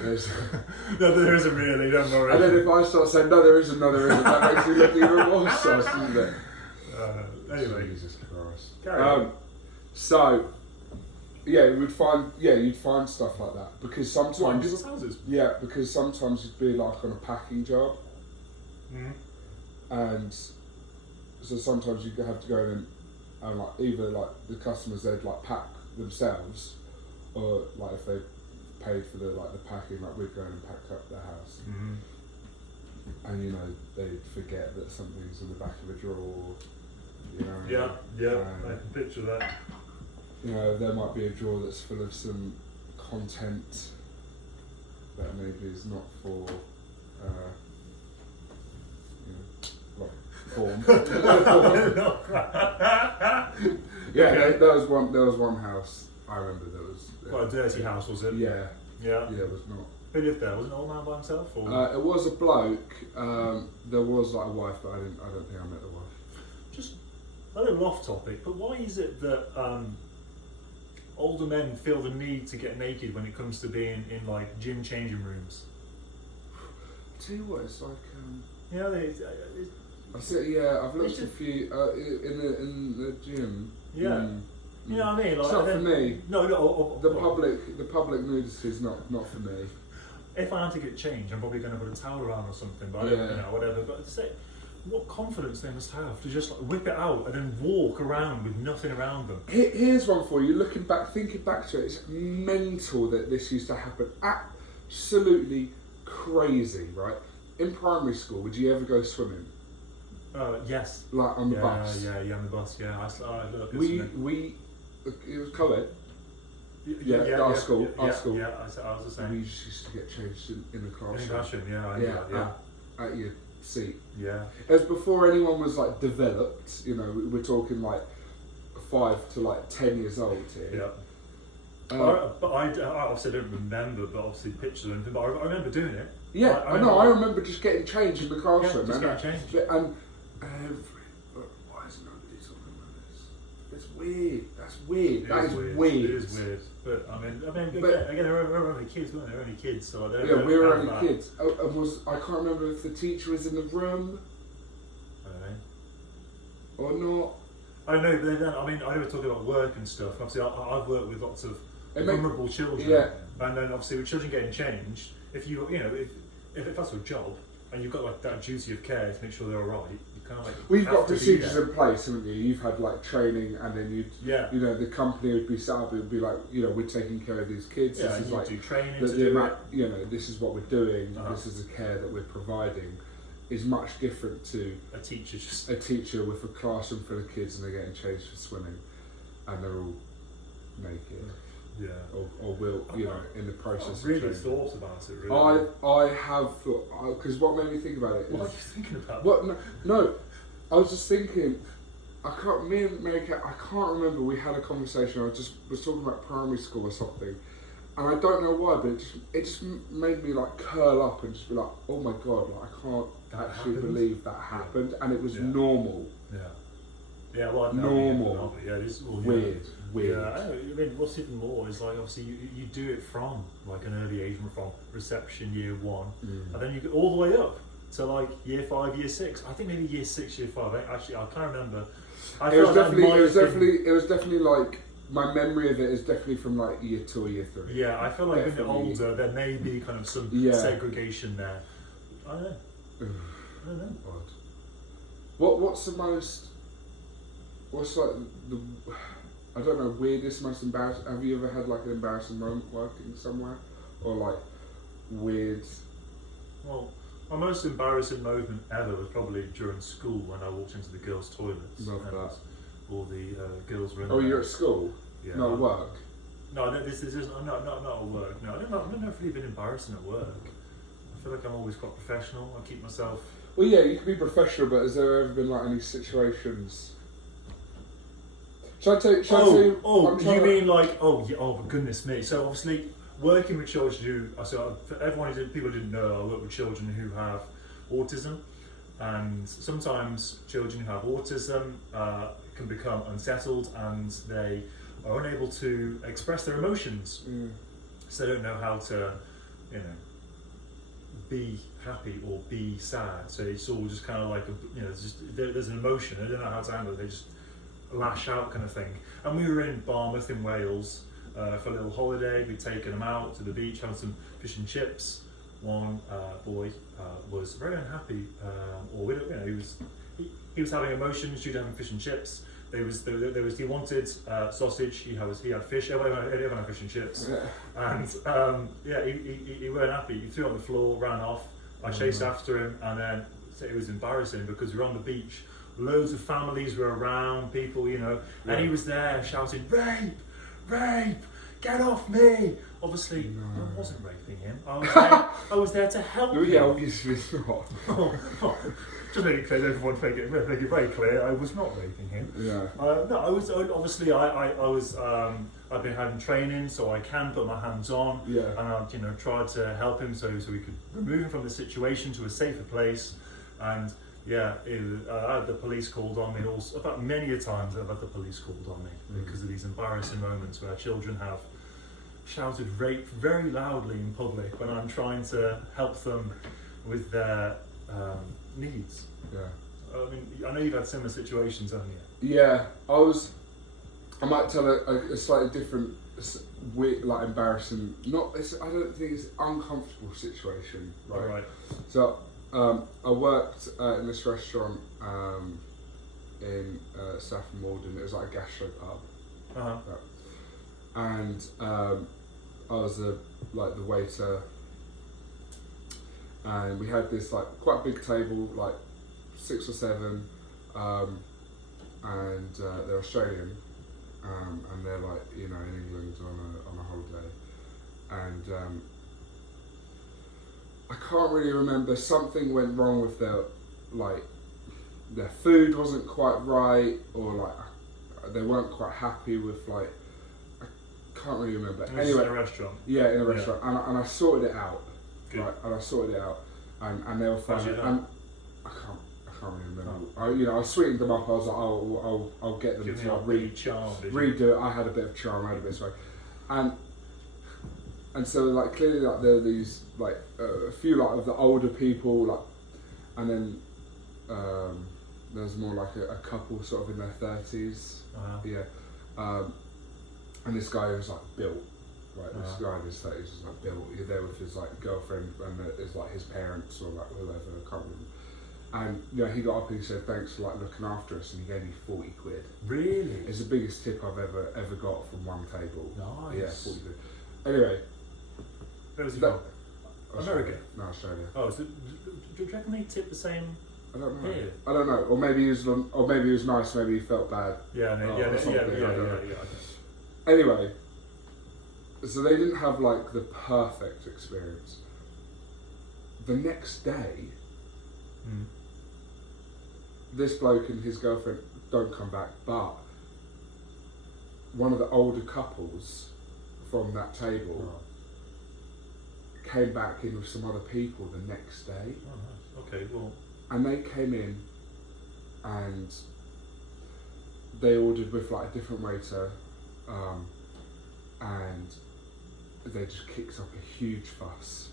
There's, No, there isn't really. Don't worry. and then if I start saying no, there isn't, that makes me look even more sus, doesn't it? Anyway, Jesus Christ. carry on. So, yeah, you'd find stuff like that because What, in sometimes, people's houses? yeah, because sometimes you'd be like on a packing job, Mm-hmm. and so sometimes you have to go in and like either like the customers they'd like pack themselves, or like if they paid for the packing, like we'd go in and pack up their house, Mm-hmm. and you know they'd forget that something's in the back of a drawer, you know. Yeah, Um, I can picture that. you know, there might be a drawer that's full of some content that maybe is not for, you know, like form. Yeah, Okay. there was one house I remember that was Quite a dirty house, was it? Yeah, Yeah. it was not. Who lived there? Was it an old man by himself? Or? It was a bloke. There was like a wife, but I don't think I met the wife. Just a little off topic, but why is it that older men feel the need to get naked when it comes to being in like gym changing rooms? I tell you what, it's like. You know, I've seen, yeah, I've looked It's at a just- few in the gym. Yeah. Mm, you know what I mean? Like, It's not for then- me. No, The public nudity is not for me. If I had to get changed, I'm probably going to put a towel around or something, but I Yeah. don't, you know, whatever. But to say, what confidence they must have to just like whip it out and then walk around with nothing around them. Here's one for you. Thinking back to it, it's mental that this used to happen. Absolutely crazy, right? In primary school, would you ever go swimming? Yes. Like on the Yeah, bus? yeah, on the bus. Yeah, I look. It was co-ed. Our school. Yeah, I was the same. We used to get changed in the In the classroom. classroom, yeah, I Yeah, know that, at your seat. yeah. It was before anyone was like developed. You know, we're talking like 5 to like 10 years old here. Yeah. But I obviously don't remember, but obviously pictures or anything. But I remember doing it. Yeah, I I remember just getting changed in the Yeah, classroom. just and getting changed. but why is nobody talking about this? It's weird. That's weird. It That is is weird. It is weird. But I mean, But- again, they're only kids, weren't they? They're only kids, so they Yeah, don't we were have only that. kids. I can't remember if the teacher was in the room or not. I know, but then I mean, I never talk about work and stuff. Obviously, I've worked with lots of It make- vulnerable children, Yeah. and then obviously with children getting changed, if you know, if that's your job and you've got like that duty of care to make sure they're all right, you kind of like We've have got to be procedures there. in place, haven't you? You've had like training, and then Yeah. you know, the company would be set up. It would be like, you know, we're taking care of these kids. Yeah, This and is you like do training the to do amount, it. you know, this is what we're doing. Uh-huh. This is the care that we're providing. Is much different to A teacher just a teacher with a classroom full of kids and they're getting changed for swimming, and they're all naked, yeah. or will, you know, in the process. I've of really changing. thought about it. Really. I have thought, because what made me think about it What are you is thinking about? what no, I was just thinking. Me and Mary Kate, I can't remember. We had a conversation. I was talking about primary school or something, and I don't know why, but it just made me like curl up and just be like, oh my god, like I can't That actually happened? believe that happened, and it was Yeah. normal. Yeah. Yeah, well, Normal. Yeah, it is all Weird. Yeah, I mean, what's even more is like obviously you do it from like an early age, from reception year 1, and then you go all the way up to like year 5, year 6. I think maybe year 6, year 5. Actually, I can't remember. I It feel was like that might definitely have been- like my memory of it is definitely from like year 2 or year 3. Yeah, I feel like when you're Definitely. older, there may be kind of some Yeah. segregation there. I don't know. I don't know. Odd. What's the most? What's like the? I don't know. Weirdest, most embarrassing. Have you ever had like an embarrassing moment working somewhere, or like weird? Well, my most embarrassing moment ever was probably during school when I walked into the girls' toilets. Love and that. All the girls were in Oh, there. you're at school, Yeah. not at work. No, this is not at work. No, I've never really been embarrassing at work. I feel like I'm always quite professional. I keep myself. Well, yeah, you can be professional, but has there ever been like any situations? Shall I tell you? I'm trying You to- mean like oh goodness me. So obviously working with children for everyone people who didn't know, I work with children who have autism, and sometimes children who have autism can become unsettled and they are unable to express their emotions. Mm. So they don't know how to, you know, be happy or be sad. So it's all just kind of like there's an emotion. They don't know how to handle it. They just lash out, kind of thing. And we were in Barmouth in Wales for a little holiday. We'd taken them out to the beach, having some fish and chips. One boy was very unhappy, he was having emotions due to having fish and chips. He wanted sausage. He had fish. Everyone had fish and chips. Yeah. And he weren't happy. He threw it on the floor, ran off. I chased after him, and then it was embarrassing because we were on the beach. Loads of families were around, people, you know, and he was there shouting rape, rape, get off me. Obviously, No. I wasn't raping him. I was there to help him. Yeah, obviously not. Just make it clear, everyone make it very clear, I was not raping him. Yeah. No, I was obviously I was I've been having training, so I can put my hands on, Yeah. and I tried to help him so we could remove him from the situation to a safer place, and yeah, I had the police called on me. Also, about many a times I've had the police called on me because of these embarrassing moments where children have shouted rape very loudly in public when I'm trying to help them with their needs. Yeah. I mean, I know you've had similar situations, haven't you? Yeah, I might tell a slightly different, weird, like embarrassing. I don't think it's uncomfortable situation, right? All right. So, I worked in this restaurant in Saffron Walden. It was like a gastropub, Uh-huh. and I was the waiter. And we had this like quite big table, like 6 or 7, and they're Australian, and they're like in England on a holiday, and I can't really remember. Something went wrong with their food wasn't quite right, or like they weren't quite happy with like I can't really remember. This is Anyway, in a restaurant. yeah, in a restaurant, and I sorted it out. Good. Right, and I sorted it out, and they were fine. How'd you do And I can't really remember. I sweetened them up. I was like, I'll get them Give me to a like, really charm. did you? redo it. I had a bit of charm. I had a bit of swag, and so like clearly like there were these like a few like of the older people like, and then there was more like a couple sort of in their 30s. Uh-huh. Yeah, and this guy was like built. Right, this Uh-huh. guy in his 30s was like built. You're there with his like girlfriend and it's like his parents or like whoever, I can't remember. And he got up and he said thanks for like looking after us, and he gave me 40 quid. Really? It's the biggest tip I've ever got from one table. Nice. Yeah, 40 quid. Anyway, Where was he that- from? America? No, Australia. Oh, so do you reckon they tip the same I don't know. here? I don't know. Or maybe he was nice. Maybe he felt bad. Yeah, no, Oh, yeah, or yeah, something, yeah, I yeah, don't know. yeah. Anyway, so they didn't have like the perfect experience. The next day, Mm. this bloke and his girlfriend don't come back, but one of the older couples from that table came back in with some other people the next day, Oh, nice. Okay, well, and they came in and they ordered with like a different waiter, and they just kicked up a huge fuss.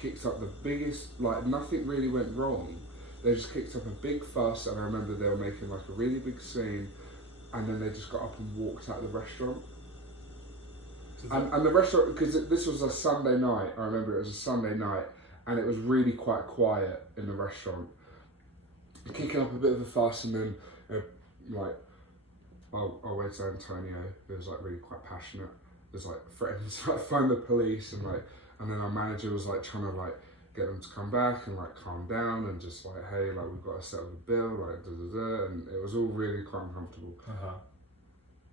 Kicked up the biggest, like nothing really went wrong. They just kicked up a big fuss, and I remember they were making like a really big scene, and then they just got up and walked out of the restaurant. so And the restaurant, because this was a Sunday night, I remember it was a Sunday night, and it was really quite quiet in the restaurant. Kicking up a bit of a fuss, and then like our waiter Antonio, who was like really quite passionate, was like threatening to like phone the police, and then our manager was like trying to like get them to come back and like calm down and just like, hey, like we've got to settle the bill, like da da da, and it was all really quite uncomfortable. Uh-huh.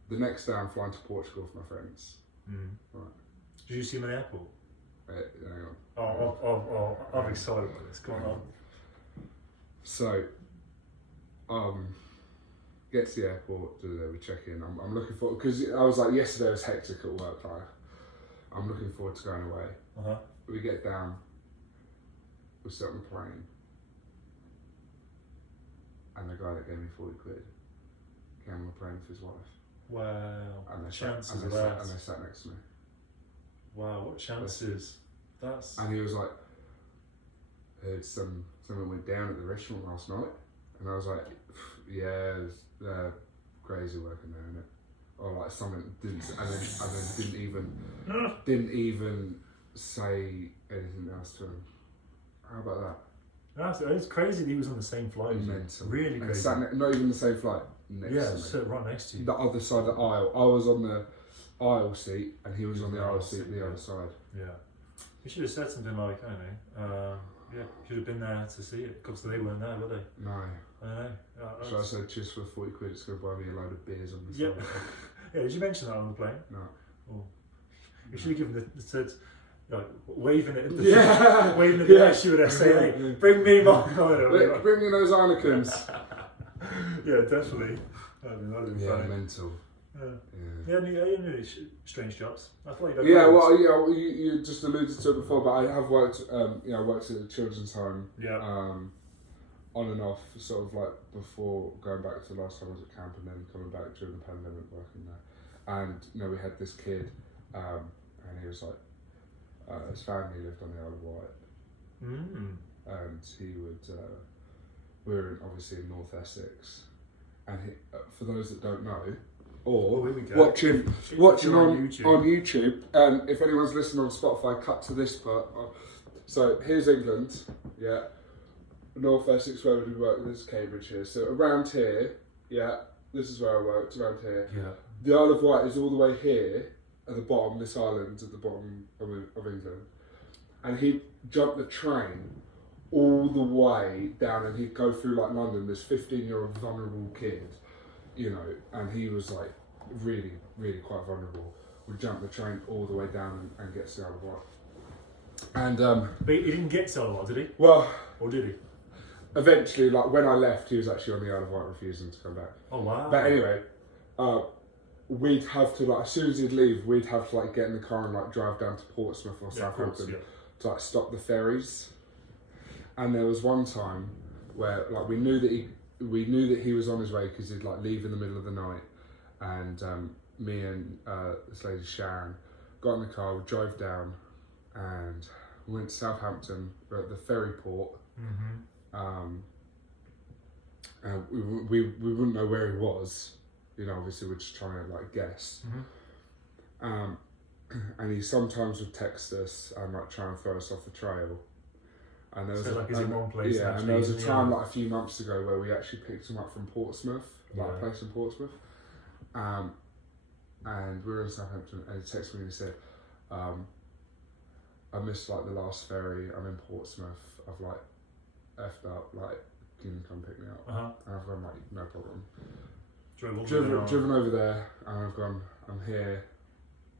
The next day I'm flying to Portugal with my friends. Mm. Right. Did you see him in the airport? Hang on. Oh, I'm excited about this. Go on. So, get to the airport, we check in. I'm looking forward, because I was like, yesterday was hectic at work, like, I'm looking forward to going away. Uh-huh. We get down, we sit on the plane, and the guy that gave me 40 quid came on the plane with his wife. Wow. And they Chances sat, of and that. they sat next to me. Wow, what chances? That's... And he was like, heard someone went down at the restaurant last night. And I was like, yeah, they're crazy working there, innit? Or like something didn't, and then didn't even say anything else to him. How about that? It's crazy that he was on the same flight as you. Mental. Really And crazy. sat not even the same flight. Next Yeah, to me. sit right next to you. The other side of the aisle. I was on the aisle seat, and he was on the Yeah, aisle I'll seat see, the yeah. other side. Yeah. You should have said something like, I don't know, yeah, should have been there to see it. Because they weren't there, were they? No. I don't know. So I said, just for 40 quid, it's going to buy me a load of beers on the Yeah. side. Yeah, did you mention that on the plane? No. Oh. You should have given the like waving it, Yeah. waving at the Yeah. issue and say, Yeah. hey, bring me more. Yeah, Bring me those Heinekens. definitely. That'd be Yeah, funny. mental. Yeah, you knew strange jobs. I thought you'd have Yeah, loads. well, you just alluded to it before, but I have worked, worked at a children's home, Yeah. on and off, sort of like before going back to the last time I was at camp and then coming back during the pandemic working there. And, we had this kid, and he was like, his family lived on the Isle of Wight, and he would, we were obviously in North Essex, and he, for those that don't know, or here we go. watching You're on YouTube, and if anyone's listening on Spotify, cut to this part. So here's England, yeah, North Essex where we work. This is Cambridgeshire. So around here, yeah, this is where I worked. Around here, Yeah. the Isle of Wight is all the way here at the bottom. This island at the bottom of England, and he'd jump the train all the way down, and he'd go through like London. This 15-year-old vulnerable kid. And he was like really, really quite vulnerable. Would jump the train all the way down and get to the Isle of Wight. And But he didn't get to Isle, did he? well, Or did he? eventually, like when I left, he was actually on the Isle of Wight, refusing to come back. Oh wow. But anyway, we'd have to as soon as he'd leave, we'd have to get in the car and drive down to Portsmouth or Yeah, of course, Southampton yeah. to stop the ferries. And there was one time where we knew that he was on his way because he'd leave in the middle of the night, and me and this lady Sharon got in the car, we drove down, and we went to Southampton. We're at the ferry port, and we wouldn't know where he was. Obviously we're just trying to guess. And he sometimes would text us and try and throw us off the trail. And there was is in one place? yeah, and actually, there was a isn't he? time a few months ago where we actually picked him up from Portsmouth, a Yeah. place in Portsmouth, and we were in Southampton, and he texted me and he said, "I missed the last ferry. I'm in Portsmouth. I've effed up. Can you come pick me up?" And I've gone "No problem." Driven over there, and I've gone, "I'm here.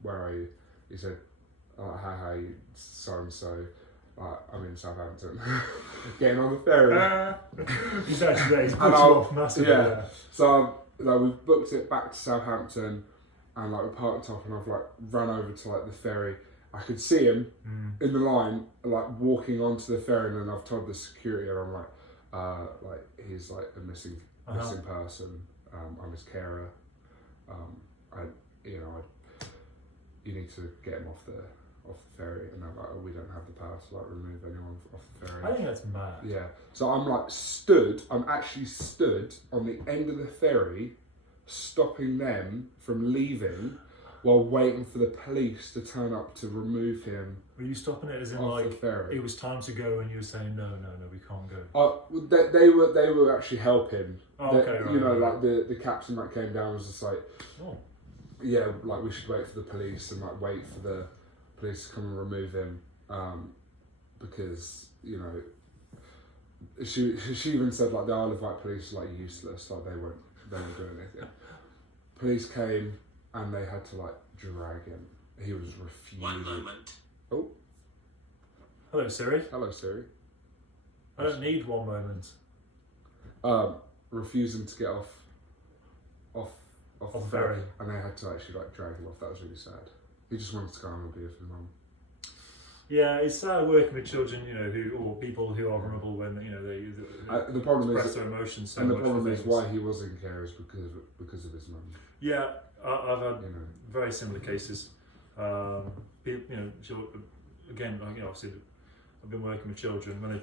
Where are you?" He said, "Hi, so and so. I'm in Southampton." Getting on the ferry. He's actually there. He's put And you I'll- off massively. yeah. there. So we've booked it back to Southampton, and we parked up, and I've run over to the ferry. I could see him in the line, walking onto the ferry, and then I've told the security, and I'm he's a missing person. I'm his carer. You need to get him off the ferry, and they're we don't have the power to remove anyone off the ferry. I think that's mad. Yeah, so I'm I'm actually stood on the end of the ferry, stopping them from leaving, while waiting for the police to turn up to remove him. Were you stopping it as in off the ferry. it was time to go and you were saying no, we can't go? They were actually helping. Oh, okay, right. The captain came down was just Oh. yeah, we should wait for the police and wait for the police to come and remove him, because she even said the Isle of Wight police are useless, they won't do anything. Police came and they had to drag him. He was refusing. One moment. Oh, Hello, Siri. hello Siri. I don't need one moment. Refusing to get off the Off ferry, ferry. and they had to actually drag him off. That was really sad. He just wanted to go home and be with his mum. Yeah, it's sad working with children, or people who are vulnerable when they The problem express is, their emotions so and the much. problem for is things. why he was in care is because of his mum. Yeah, I've had very similar cases. Again, obviously, I've been working with children when they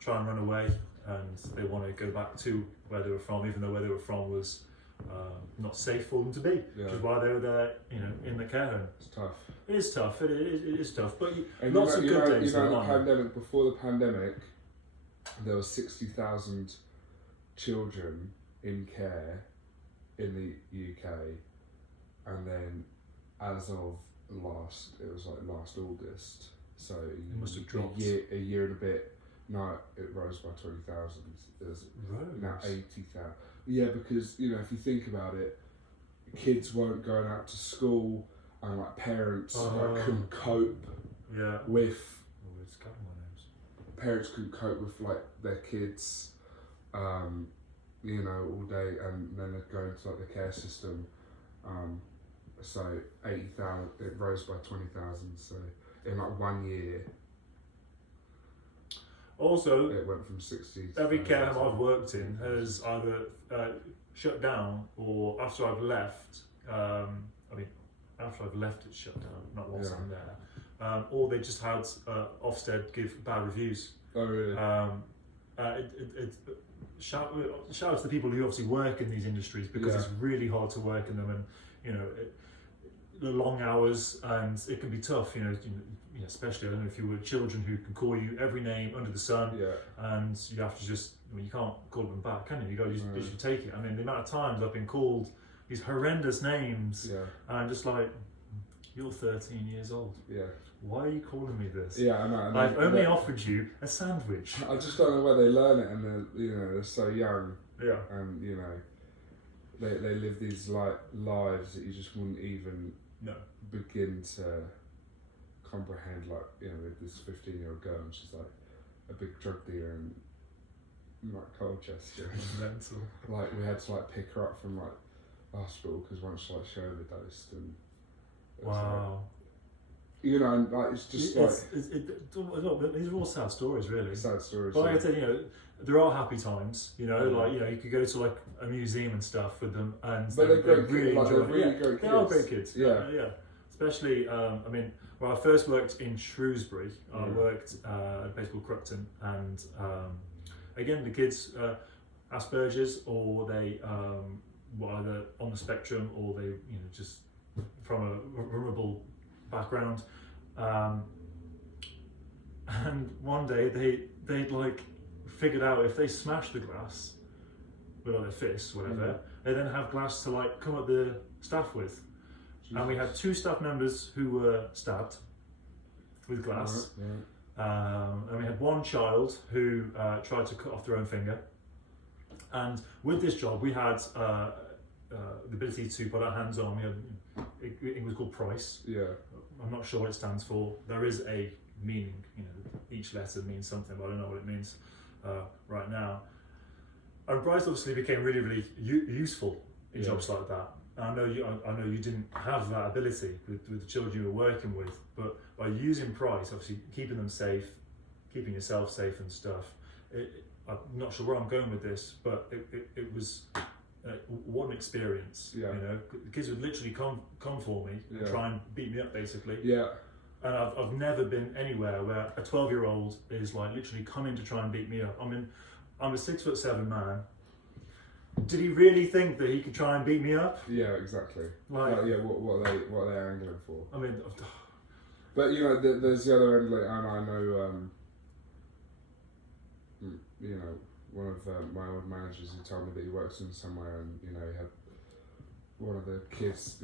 try and run away and they want to go back to where they were from, even though where they were from was not safe for them to be, which is why they were there, in the care home. It's tough. It is tough. It is tough, but And lots of good days. in the pandemic, before the pandemic, there were 60,000 children in care in the UK, and then as of last August, so It must have dropped. a year and a bit. No, it rose by 20,000. There's now Rose? 80,000. Yeah, because if you think about it, kids weren't going out to school, and like parents like, couldn't cope Yeah. with Oh, it's a couple more names. parents couldn't cope with like their kids, you know, all day, and then they'd go into like the care system. So 80,000, it rose by 20,000. So in like 1 year, Also, it went from 60. to every care home 5,000. I've worked in has either shut down, or after I've left, after I've left it's shut down, not whilst Yeah. I'm there. Or they just had Ofsted give bad reviews. Oh really? Shout out to the people who obviously work in these industries, because Yeah. it's really hard to work in them, and you know, the long hours, and it can be tough. You know, especially I don't know if you were children who can call you every name under the sun, Yeah. and you have to just, I mean, you can't call them back, can you? You got to just Mm. literally take it. I mean, the amount of times I've been called these horrendous names, Yeah. and I'm just like, you're 13 years old. Yeah. Why are you calling me this? Yeah. I know. And I've they- only they- offered you a sandwich. I just don't know where they learn it, and they're so young, Yeah. and they live these like lives that you just wouldn't even No. begin to comprehend. Like with this 15-year-old girl, and she's like a big drug dealer in like Colchester. Mental. Like we had to like pick her up from like hospital because once she overdosed, and it was, Wow. and like it's just These are all sad stories, really. like sad stories. But like I said, there are happy times. You could go to like a museum and stuff with them, and But they're great really kids, like, enjoy they're it. really Yeah, great they are kids. great kids. Yeah. Yeah. Especially, when I first worked in Shrewsbury, I worked at a place called Crumpton, and again, the kids, Asperger's, or they were either on the spectrum, or they, just from a vulnerable background. And one day they'd like figured out if they smash the glass with like their fists, whatever, they then have glass to like come at the staff with. And we had 2 staff members who were stabbed with glass. And we had 1 child who tried to cut off their own finger. And with this job, we had the ability to put our hands on. We had, it was called PRICE. Yeah. I'm not sure what it stands for. There is a meaning. Each letter means something, but I don't know what it means right now. And PRICE obviously became really, really useful in jobs like that. I know you didn't have that ability with the children you were working with, but by using PRICE, obviously keeping them safe, keeping yourself safe and stuff. I'm not sure where I'm going with this, but it was what an experience. Yeah. The kids would literally come for me and try and beat me up, basically. Yeah. And I've never been anywhere where a 12-year-old is like literally coming to try and beat me up. I mean, I'm a 6'7" man. Did he really think that he could try and beat me up? Yeah, exactly. What are they angling for? I mean, But there's the other end, and I know, one of my old managers who told me that he works in somewhere, and he had one of the kids.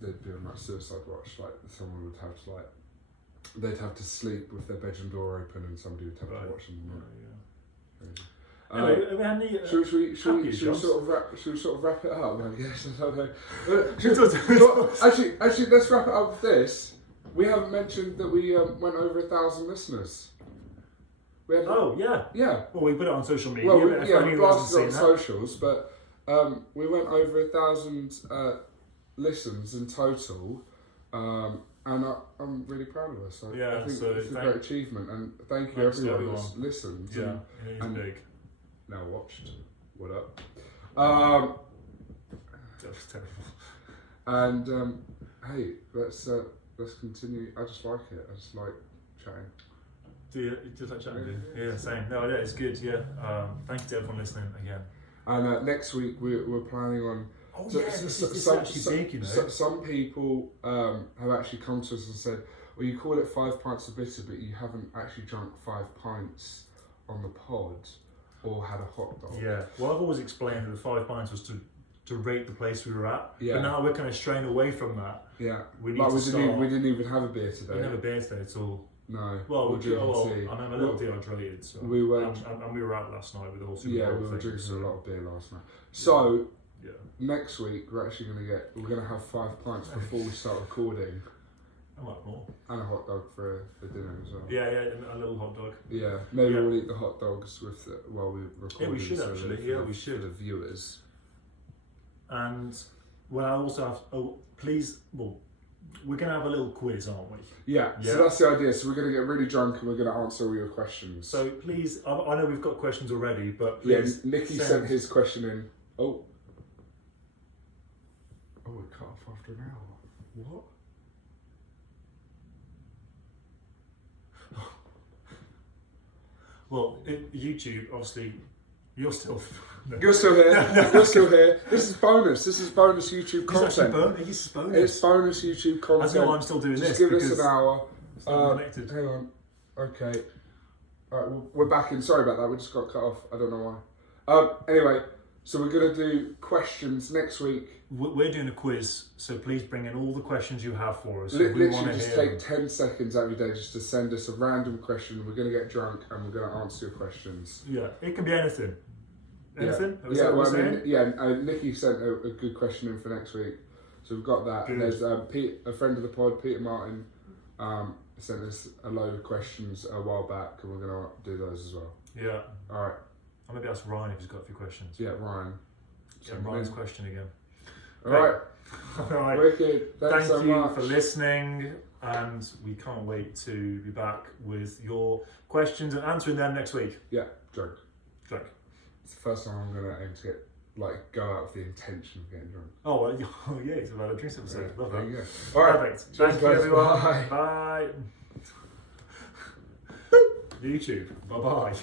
They'd be on like suicide watch. Like someone would have to they'd have to sleep with their bedroom door open, and somebody would have to watch them. Anyway, have we had any, should we jobs? sort of wrap it up? I guess I don't know. Actually, let's wrap it up with this. We haven't mentioned that we went over 1,000 listeners. We had, yeah. Well, we put it on social media. Well, but if anyone we blasted hasn't it on seen socials, but we went over 1,000 listens in total, and I'm really proud of us. I think it's a great achievement, and thank you everyone who's listened. That. Yeah, it is big. Now watched. What up? That was terrible. And hey, let's continue. I just like it. I just like chatting. Do you just like chatting? Yeah, same. No, yeah, it's good. Yeah. Thank you to everyone listening again. And next week we're planning on. Oh yeah, this is actually big, you know. Some people have actually come to us and said, "Well, you call it 5 pints of bitter, but you haven't actually drunk 5 pints on the pod or had a hot dog." Yeah. Well, I've always explained that the 5 pints was to rate the place we were at. Yeah. But now we're kind of straying away from that. Yeah. We need to start. We didn't even have a beer today. We never beer today at all. No. Well, we're drinking tea. I'm a little dehydrated. So we went, and we were out last night with the whole. Yeah, we were drinking a lot of beer last night. So Yeah. Next week we're gonna have 5 pints before we start recording, I like more. and a hot dog for dinner as well. Yeah, a little hot dog. Yeah, maybe Yeah. we'll eat the hot dogs while we record. Yeah, we should actually. Yeah, we For should. the viewers. And well, I also have. Oh, please. Well, we're gonna have a little quiz, aren't we? Yeah, Yeah. so that's the idea. So we're gonna get really drunk and we're gonna answer all your questions. So please, I know we've got questions already, but yeah, please. Nicky sent his question in. Oh, it cut off after an hour. What? Well, YouTube, obviously, you're still. No. You're still here. You're still here. This is bonus. This is bonus YouTube This is actually content. bonus. This is bonus. It's bonus YouTube content. I know I'm still doing Just this give us because an hour. it's not connected. Hang on. Okay. Alright, we're back in. Sorry about that. We just got cut off. I don't know why. Anyway, so we're going to do questions next week. We're doing a quiz, so please bring in all the questions you have for us. We Literally want to just hear take them. 10 seconds out of your day just to send us a random question. We're going to get drunk and we're going to answer your questions. Yeah, it can be anything. Anything? Yeah, Is that what well, we're I mean, saying? yeah. Nicky sent a good question in for next week, so we've got that. And Good. there's Pete, a friend of the pod, Peter Martin, sent us a load of questions a while back, and we're gonna do those as well. Yeah. All right. I'll maybe ask Ryan if he's got a few questions. Yeah, Ryan. Yeah, Send Ryan's them question again. in. All right. All right. Wicked. Thanks Thank so you much. for listening, and we can't wait to be back with your questions and answering them next week. Yeah, drunk. Drunk. It's the first time I'm gonna aim to get go out with the intention of getting drunk. Oh, well, yeah, it's about a drinks episode. Yeah, Love there that. you go. All right. Perfect. Cheers, Thank you, guys. everyone. Bye. Bye. YouTube. Bye bye.